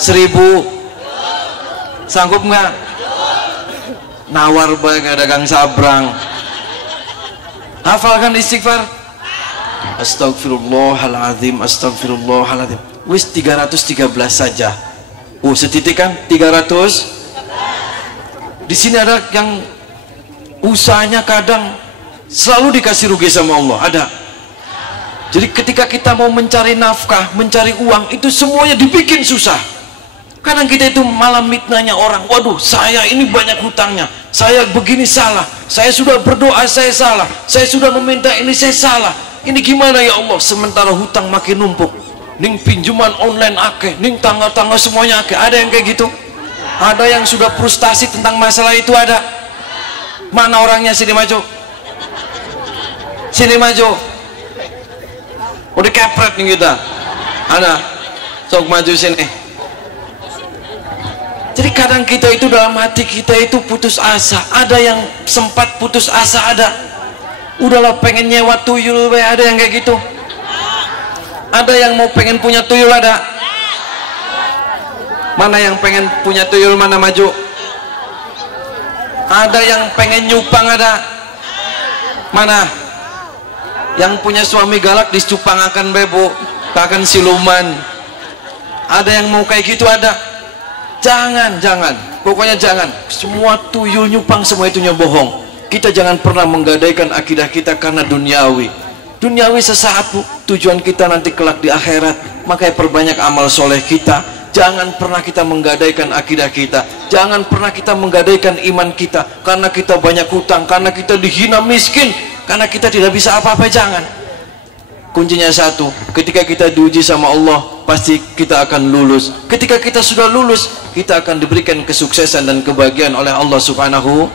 1.000 sanggup nggak? Nawar baik ada gang sabrang. Hafalkan istighfar. Astaghfirullahaladzim, Astaghfirullahaladzim. Wis 313 saja. Setitik kan? 300. Di sini ada yang usahanya kadang selalu dikasih rugi sama Allah. Ada. Jadi ketika kita mau mencari nafkah, mencari uang, itu semuanya dibikin susah. Kadang kita itu malam mitnanya orang, waduh saya ini banyak hutangnya, saya begini salah, saya sudah berdoa saya salah, saya sudah meminta ini saya salah, ini gimana ya Allah. Sementara hutang makin numpuk, ning pinjaman online akeh, ning tangga-tangga semuanya akeh. Ada yang kayak gitu? Ada yang sudah frustasi tentang masalah itu? Ada? Mana orangnya? Sini maju, sini maju. Udah kepret nih kita. Ada? Sok maju sini. Jadi kadang kita itu dalam hati kita itu putus asa. Ada yang sempat putus asa, ada. Udahlah pengen nyewa tuyul, ada yang kayak gitu. Ada yang mau pengen punya tuyul, ada. Mana yang pengen punya tuyul, mana maju. Ada yang pengen nyupang, ada. Mana? Yang punya suami galak dicupangakan bebo, bahkan siluman. Ada yang mau kayak gitu, ada. Jangan, pokoknya jangan. Semua tuyul nyupang, semua itunya bohong. Kita jangan pernah menggadaikan akidah kita karena duniawi. Duniawi sesaat bu, tujuan kita nanti kelak di akhirat. Makanya perbanyak amal soleh kita. Jangan pernah kita menggadaikan akidah kita. Jangan pernah kita menggadaikan iman kita karena kita banyak hutang, karena kita dihina miskin, karena kita tidak bisa apa-apa. Jangan. Kuncinya satu, ketika kita diuji sama Allah, pasti kita akan lulus. Ketika kita sudah lulus, kita akan diberikan kesuksesan dan kebahagiaan oleh Allah Subhanahu.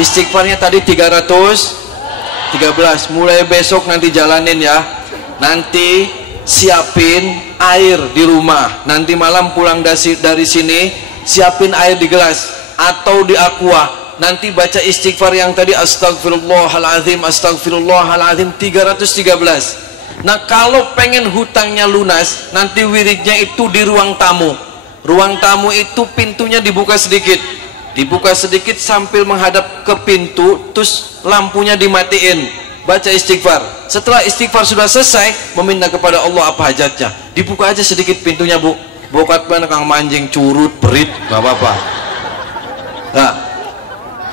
Istighfarnya tadi 313. Mulai besok nanti jalanin ya. Nanti siapin air di rumah. Nanti malam pulang dari sini, siapin air di gelas atau di aqua. Nanti baca istighfar yang tadi, Astaghfirullahaladzim, Astaghfirullahaladzim 313. Nah kalau pengen hutangnya lunas, nanti wiridnya itu di ruang tamu. Ruang tamu itu pintunya dibuka sedikit, sambil menghadap ke pintu, terus lampunya dimatiin. Baca istighfar. Setelah istighfar sudah selesai, meminta kepada Allah apa hajatnya, dibuka aja sedikit pintunya bu. Bokat mana kang manjing curut berit, gak apa-apa. Nah,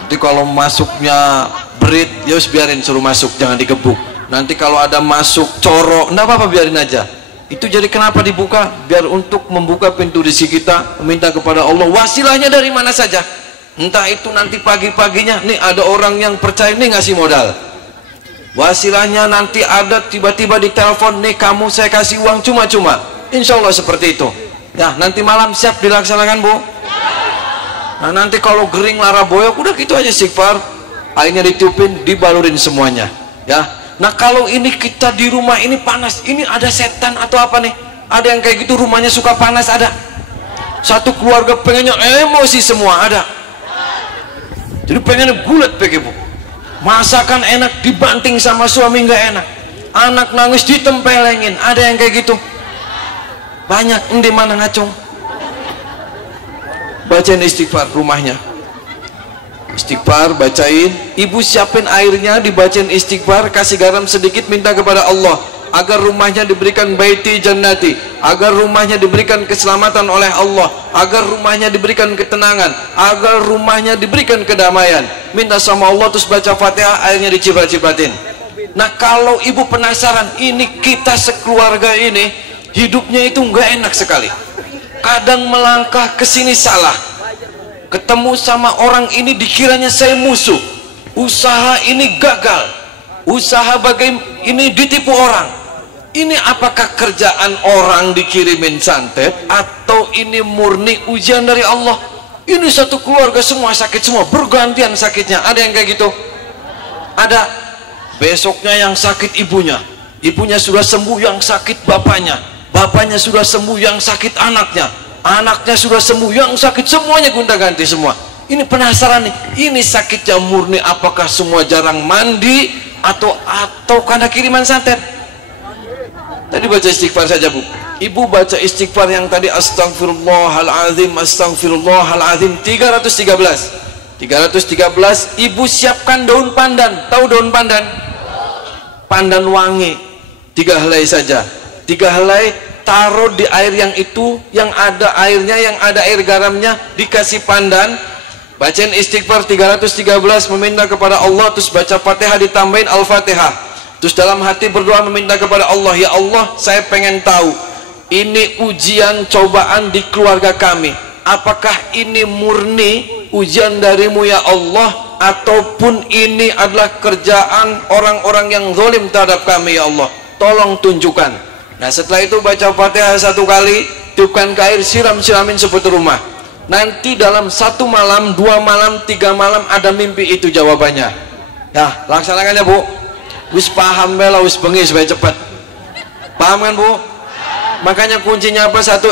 nanti kalau masuknya berit, ya biarin, suruh masuk, jangan digebuk. Nanti kalau ada masuk corok, enggak apa-apa, biarin aja. Itu jadi kenapa dibuka? Biar untuk membuka pintu rezeki kita, meminta kepada Allah, wasilahnya dari mana saja. Entah itu nanti pagi-paginya nih ada orang yang percaya nih ngasih modal, wasilahnya nanti ada tiba-tiba di telepon, nih kamu saya kasih uang cuma-cuma, insya Allah seperti itu ya. Nanti malam siap dilaksanakan Bu? Nah nanti kalau gering lara boyok udah gitu aja istighfar, airnya ditiupin, dibalurin semuanya ya. Nah kalau ini kita di rumah ini panas, ini ada setan atau apa nih? Ada yang kayak gitu rumahnya suka panas, ada satu keluarga pengennya emosi semua, ada. Jadi pengennya gulat pakai Bu, masakan enak dibanting sama suami nggak enak, anak nangis ditempelengin, ada yang kayak gitu banyak. Di mana ngacung? Bacain istighfar rumahnya, istighfar bacain, ibu siapin airnya, dibacain istighfar, kasih garam sedikit, minta kepada Allah agar rumahnya diberikan baiti jannati, agar rumahnya diberikan keselamatan oleh Allah, agar rumahnya diberikan ketenangan, agar rumahnya diberikan kedamaian. Minta sama Allah, terus baca Fatihah, airnya dicipat-cipatin. Nah kalau ibu penasaran, ini kita sekeluarga ini hidupnya itu nggak enak sekali, kadang melangkah ke sini salah, ketemu sama orang ini dikiranya saya musuh, usaha ini gagal, usaha bagaimana ini ditipu orang. Ini apakah kerjaan orang dikirimin santet atau ini murni ujian dari Allah? Ini satu keluarga semua sakit semua, bergantian sakitnya. Ada yang kayak gitu? Ada. Besoknya yang sakit ibunya, ibunya sudah sembuh yang sakit bapaknya, bapaknya sudah sembuh yang sakit anaknya, anaknya sudah sembuh yang sakit, semuanya gonta-ganti semua. Ini penasaran nih, ini sakitnya murni apakah semua jarang mandi atau karena kiriman santet? Tadi baca istighfar saja Bu, ibu baca istighfar yang tadi, astagfirullahaladzim, astagfirullahaladzim 313, ibu siapkan daun pandan. Tahu daun pandan? Pandan wangi 3 helai saja, 3 helai, taruh di air yang itu, yang ada airnya, yang ada air garamnya, dikasih pandan, bacain istighfar 313, meminta kepada Allah, terus baca Fatihah, ditambahin Al-Fatihah. Terus dalam hati berdoa meminta kepada Allah, ya Allah saya pengen tahu ini ujian cobaan di keluarga kami, apakah ini murni ujian darimu ya Allah, ataupun ini adalah kerjaan orang-orang yang zalim terhadap kami ya Allah, tolong tunjukkan. Nah setelah itu baca Fatihah 1 kali, tiupkan ke air, siram-siramin seputar rumah. Nanti dalam 1 malam, 2 malam, 3 malam ada mimpi itu jawabannya ya. Laksanakannya Bu, wis paham bela, wis bengi supaya cepat. Paham kan Bu? Makanya kuncinya apa? 1,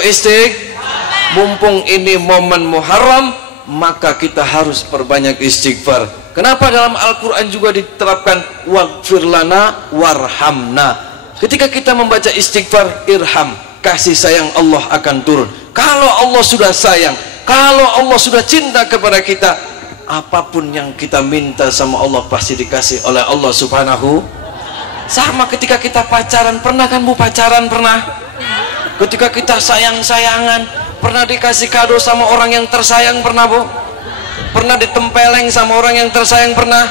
mumpung ini momen Muharram, maka kita harus perbanyak istighfar. Kenapa dalam Al-Quran juga diterapkan waghfir lana warhamna? Ketika kita membaca istighfar, irham, kasih sayang Allah akan turun. Kalau Allah sudah sayang, kalau Allah sudah cinta kepada kita, apapun yang kita minta sama Allah pasti dikasih oleh Allah Subhanahu. Sama ketika kita pacaran, pernah kan Bu pacaran? Pernah. Ketika kita sayang-sayangan, pernah dikasih kado sama orang yang tersayang? Pernah Bu? Pernah ditempeleng sama orang yang tersayang? Pernah.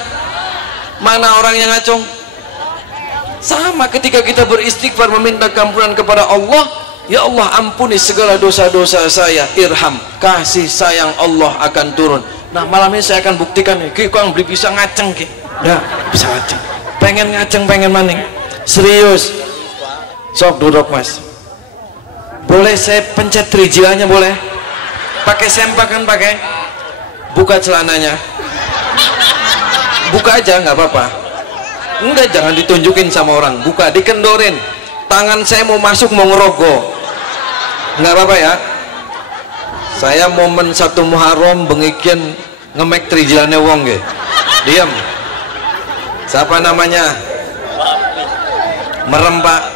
Mana orang yang ngacung? Sama ketika kita beristighfar meminta keampunan kepada Allah, ya Allah ampuni segala dosa-dosa saya, irham, kasih sayang Allah akan turun. Nah malam ini saya akan buktikan nih, kau yang beli bisa ngaceng ki, ya bisa ngaceng, pengen ngaceng, pengen maning, serius, sok duduk Mas, boleh saya pencet trijilanya, boleh, pakai sempak kan, pakai, buka celananya, buka aja nggak apa-apa, enggak jangan ditunjukin sama orang, buka, dikendorin, tangan saya mau masuk mau ngerogoh, nggak apa-apa ya. Saya momen 1 Muharram bengikian ngemek trijilannya wong ge. Diam. Siapa namanya? Merem Pak.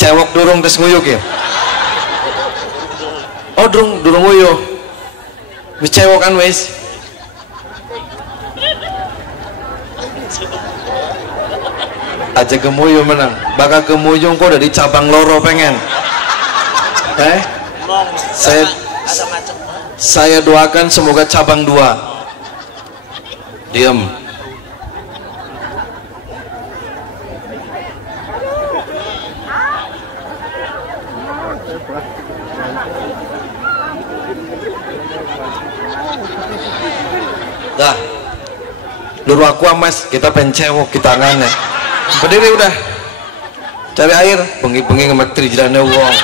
Cewek durung tes nguyuk ya. Oh durung nguyuh. Wis cewek kan wis. Aja gemuyu menang. Bakal gemuyung kok dari cabang loro pengen. Saya doakan semoga cabang 2. Diam. Dah. Luru aku mas, kita pencewok kita tangannya. Berdiri udah. Cari air, bengi-bengi ngemetri jalannya wong.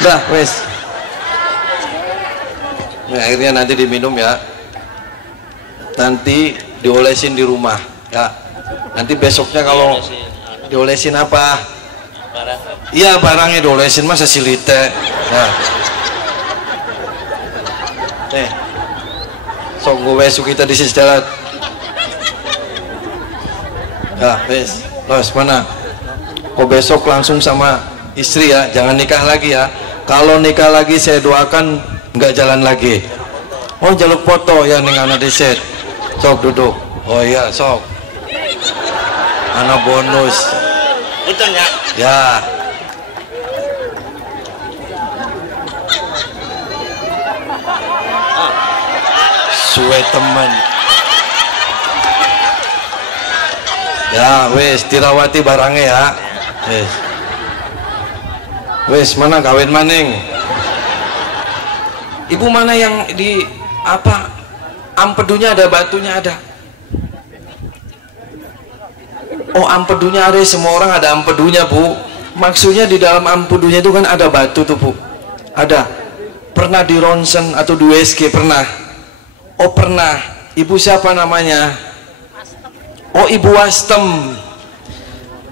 Dah, wes. Ini airnya nanti diminum ya. Nanti diolesin di rumah ya. Nanti besoknya kalau diolesin apa? Iya barangnya diolesin masa silite. Nah. Nih. Sok gue besok kita di sisi jalan. Ya, wes. Los mana? Kok besok langsung sama istri ya, jangan nikah lagi ya. Kalau nikah lagi saya doakan nggak jalan lagi. Oh jaluk foto ya ning anak deset. Sok duduk. Oh iya sok. Anak bonus. Betul ya? Ya. Suwe teman. Ya wes dirawati barangnya ya. Wes mana kawin maning. Ibu mana yang di apa ampedunya ada, batunya ada. Oh ampedunya ada, semua orang ada ampedunya bu. Maksudnya di dalam ampedunya itu kan ada batu tuh bu. Ada. Pernah di ronsen atau di USG pernah? Oh pernah. Ibu siapa namanya? Oh ibu Wastem.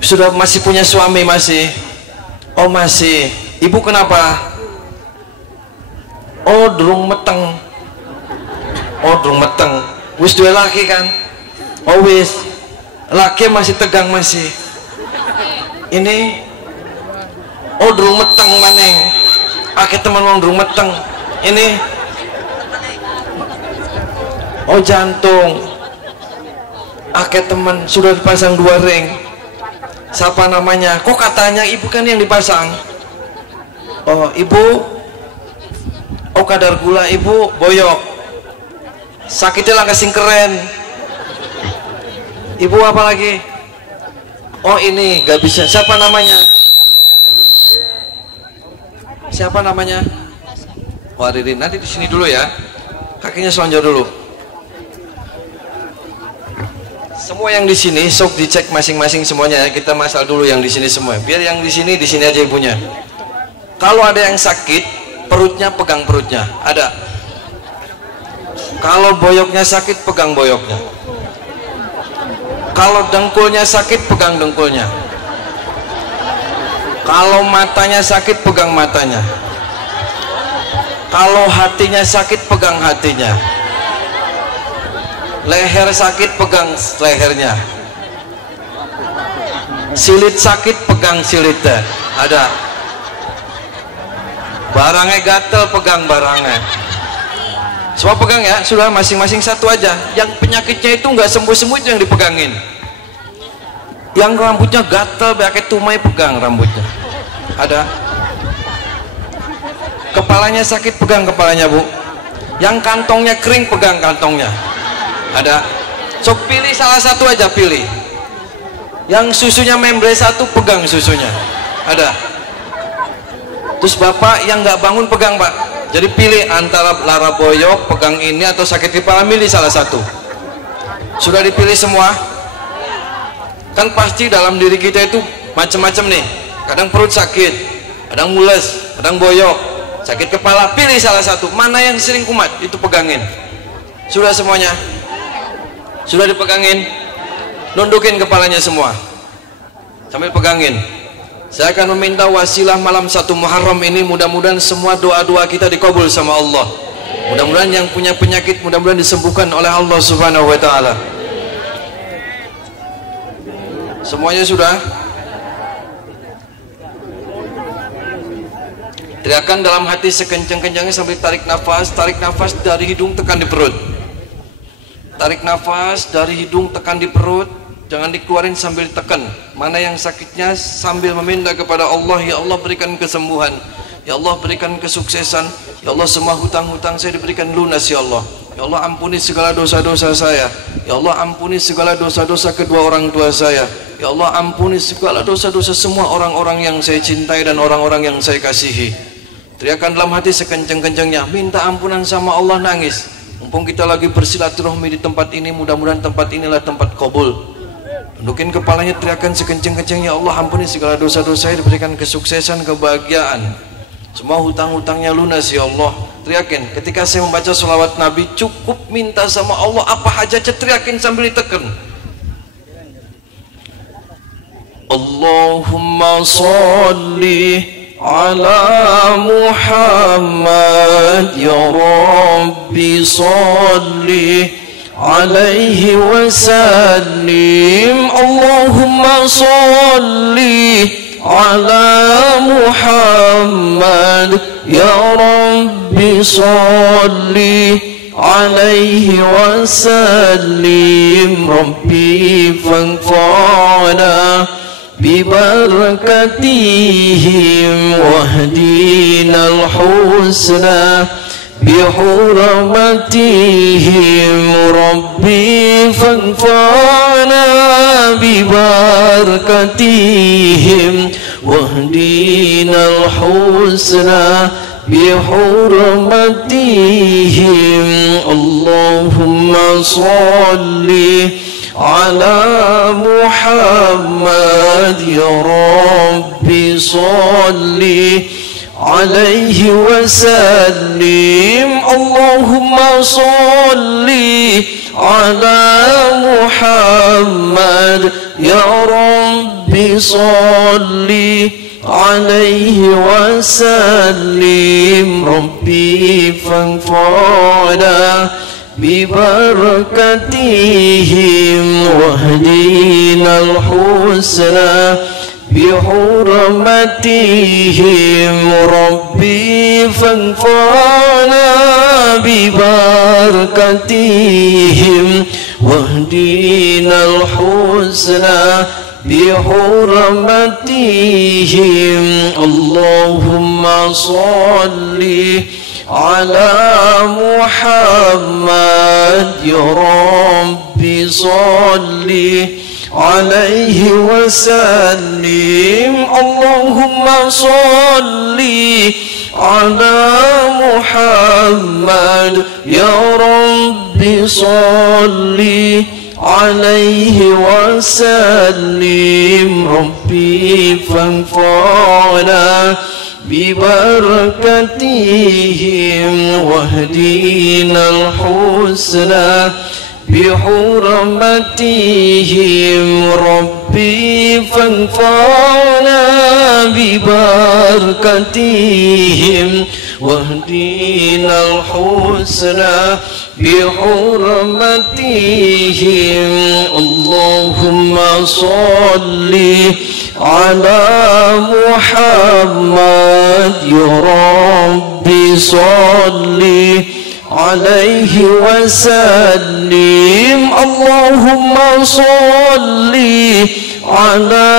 Sudah masih punya suami masih? Oh masih. Ibu kenapa? Oh durung meteng. Oh durung meteng. Wis dua laki kan? Oh wis. Laki masih tegang masih. Ini. Oh durung meteng maneng. Ake teman wong durung meteng. Ini. Oh jantung. Ake teman sudah dipasang 2 ring. Siapa namanya? Kok katanya ibu kan yang dipasang? Oh ibu. Oh kadar gula ibu boyok. Sakitnya lah kasing keren. Ibu apa lagi? Oh ini gak bisa. Siapa namanya? Siapa namanya? Waririn. Nanti di sini dulu ya. Kakinya selonjor dulu. Semua yang di sini sok dicek masing-masing semuanya ya. Kita masal dulu yang di sini semua. Biar yang di sini aja ibunya. Kalau ada yang sakit, perutnya pegang perutnya. Ada. Kalau boyoknya sakit, pegang boyoknya. Kalau dengkulnya sakit, pegang dengkulnya. Kalau matanya sakit, pegang matanya. Kalau hatinya sakit, pegang hatinya. Leher sakit, pegang lehernya. Silit sakit, pegang silitnya. Ada. Barangnya gatel, pegang barangnya. Semua pegang ya. Sudah masing-masing satu aja. Yang penyakitnya itu nggak sembuh-sembuh itu yang dipegangin. Yang rambutnya gatel, pakai tumai, pegang rambutnya. Ada. Kepalanya sakit, pegang kepalanya bu. Yang kantongnya kering, pegang kantongnya. Ada. Sok pilih salah satu aja, pilih. Yang susunya membre 1, pegang susunya. Ada. Terus bapak yang nggak bangun pegang pak. Jadi pilih antara lara boyok, pegang ini atau sakit kepala, milih salah satu. Sudah dipilih semua? Kan pasti dalam diri kita itu macam-macam nih. Kadang perut sakit, kadang mules, kadang boyok, sakit kepala. Pilih salah satu. Mana yang sering kumat itu pegangin. Sudah semuanya? Sudah dipegangin? Nundukin kepalanya semua sambil pegangin. Saya akan meminta wasilah malam 1 Muharram ini, mudah-mudahan semua doa-doa kita dikabul sama Allah. Mudah-mudahan yang punya penyakit mudah-mudahan disembuhkan oleh Allah Subhanahu wa taala. Semuanya sudah? Teriakan dalam hati sekencang-kencangnya sambil tarik nafas dari hidung tekan di perut. Tarik nafas dari hidung tekan di perut, jangan dikeluarin sambil tekan. Mana yang sakitnya sambil meminta kepada Allah, ya Allah berikan kesembuhan, ya Allah berikan kesuksesan, ya Allah semua hutang-hutang saya diberikan lunas ya Allah. Ya Allah ampuni segala dosa-dosa saya, ya Allah ampuni segala dosa-dosa kedua orang tua saya, ya Allah ampuni segala dosa-dosa semua orang-orang yang saya cintai dan orang-orang yang saya kasihi. Teriakan dalam hati sekencang-kencangnya, minta ampunan sama Allah, nangis. Mumpung kita lagi bersilaturahmi di tempat ini, mudah-mudahan tempat inilah tempat qabul. Tundukin kepalanya, teriakan sekencang-kencangnya, Allah ampuni segala dosa-dosa, diberikan kesuksesan, kebahagiaan, semua hutang-hutangnya lunas ya Allah. Teriakin, ketika saya membaca sholawat Nabi, cukup minta sama Allah apa aja, teriakin sambil ditekan. Allahumma sholli ala Muhammad ya Rabbi sholli alaihi wasallim. Allahumma sholli ala Muhammad ya Rabbi sholli alaihi wasallim. Rabbi fanfa'na bibarakatihim wahdinal husna bihurmatihim. Rabbi fanfa'na bibarakatihim wahdinal husna bihurmatihim. Allahumma sholli ala Muhammad ya Rabbi sholli alaihi wasallim. Allahumma sholli ala Muhammad ya Rabbi sholli alaihi wasallim. Rabbi fanfa'na bibarakatihim wahdinal husna bihurmatihim. Rabbi fanfa'na bibarakatihim wahdinal husna bihurmatihim. Allahumma sholli ala Muhammad ya Rabbi sholli alaihi wasallim. Allahumma sholli ala Muhammad ya Rabbi sholli alaihi wasallim. Rabbi fanfa'na bibarakatihim wahdinal husna bihurmatihim. Rabbi fanfa'na bibarakatihim wahdinal husna bihurmatihim. Allahumma sholli ala Muhammad ya Rabbi sholli alaihi wasallim. Allahumma sholli ala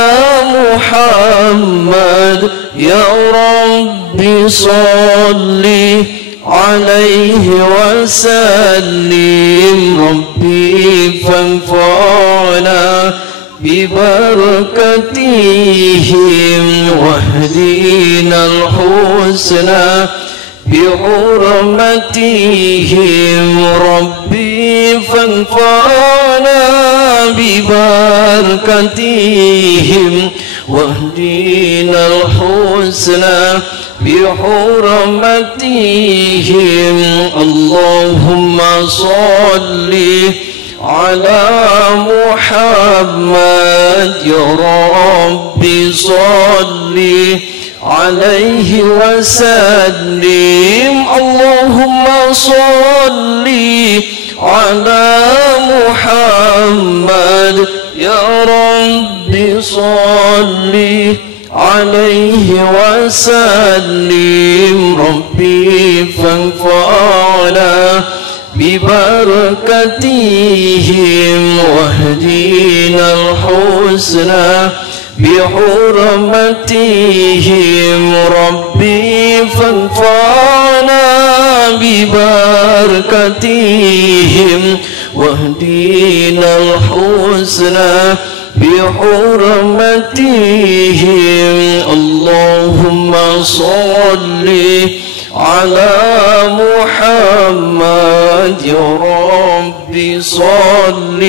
Muhammad ya Rabbi sholli alaihi wasallim. Rabbi fanfa'na bibarakatihim wahdinal husna bihurmatihim. Rabbi fanfa'na bibarakatihim wahdinal husna bihurmatihim. Allahumma sholli ala Muhammad ya Rabbi sholli alaihi wasallim. Allahumma sholli ala Muhammad ya Rabbi sholli alaihi wasallim. Rabbi fanfa'na bibarakatihim wahdinal husna bihurmatihim. Rabbi fanfa'na bibarakatihim wahdinal husna bihurmatihim. Allahumma sholli على محمد يا ربي صل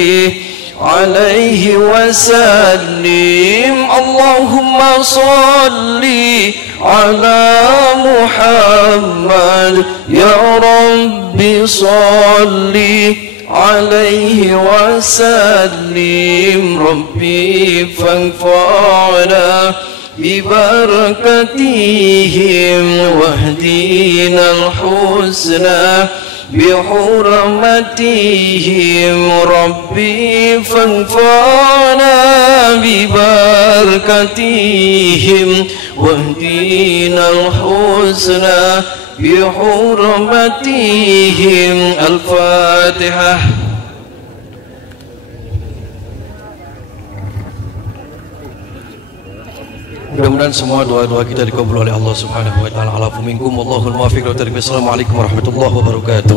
عليه وسلم اللهم صل على محمد يا ربي صل عليه وسلم ربي فانفعنا ببركتهم واهدنا الحسنى بحرمتهم ربي فانفعنا ببركتهم واهدنا الحسنى بحرمتهم الفاتحة. Mudah-mudahan semua doa-doa kita dikabul oleh Allah Subhanahu wa taala. Alafu minkum wallahul muwaffiq. Wassalamualaikum warahmatullahi wabarakatuh.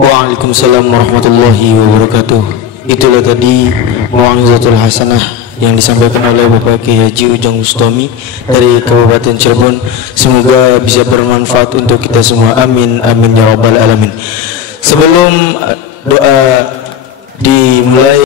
Waalaikumsalam warahmatullahi wabarakatuh. Itulah tadi mau'izatul hasanah yang disampaikan oleh Bapak Kiai Haji Ujang Bustami dari Kabupaten Cirebon. Semoga bisa bermanfaat untuk kita semua. Amin amin ya rabbal alamin. Sebelum doa dimulai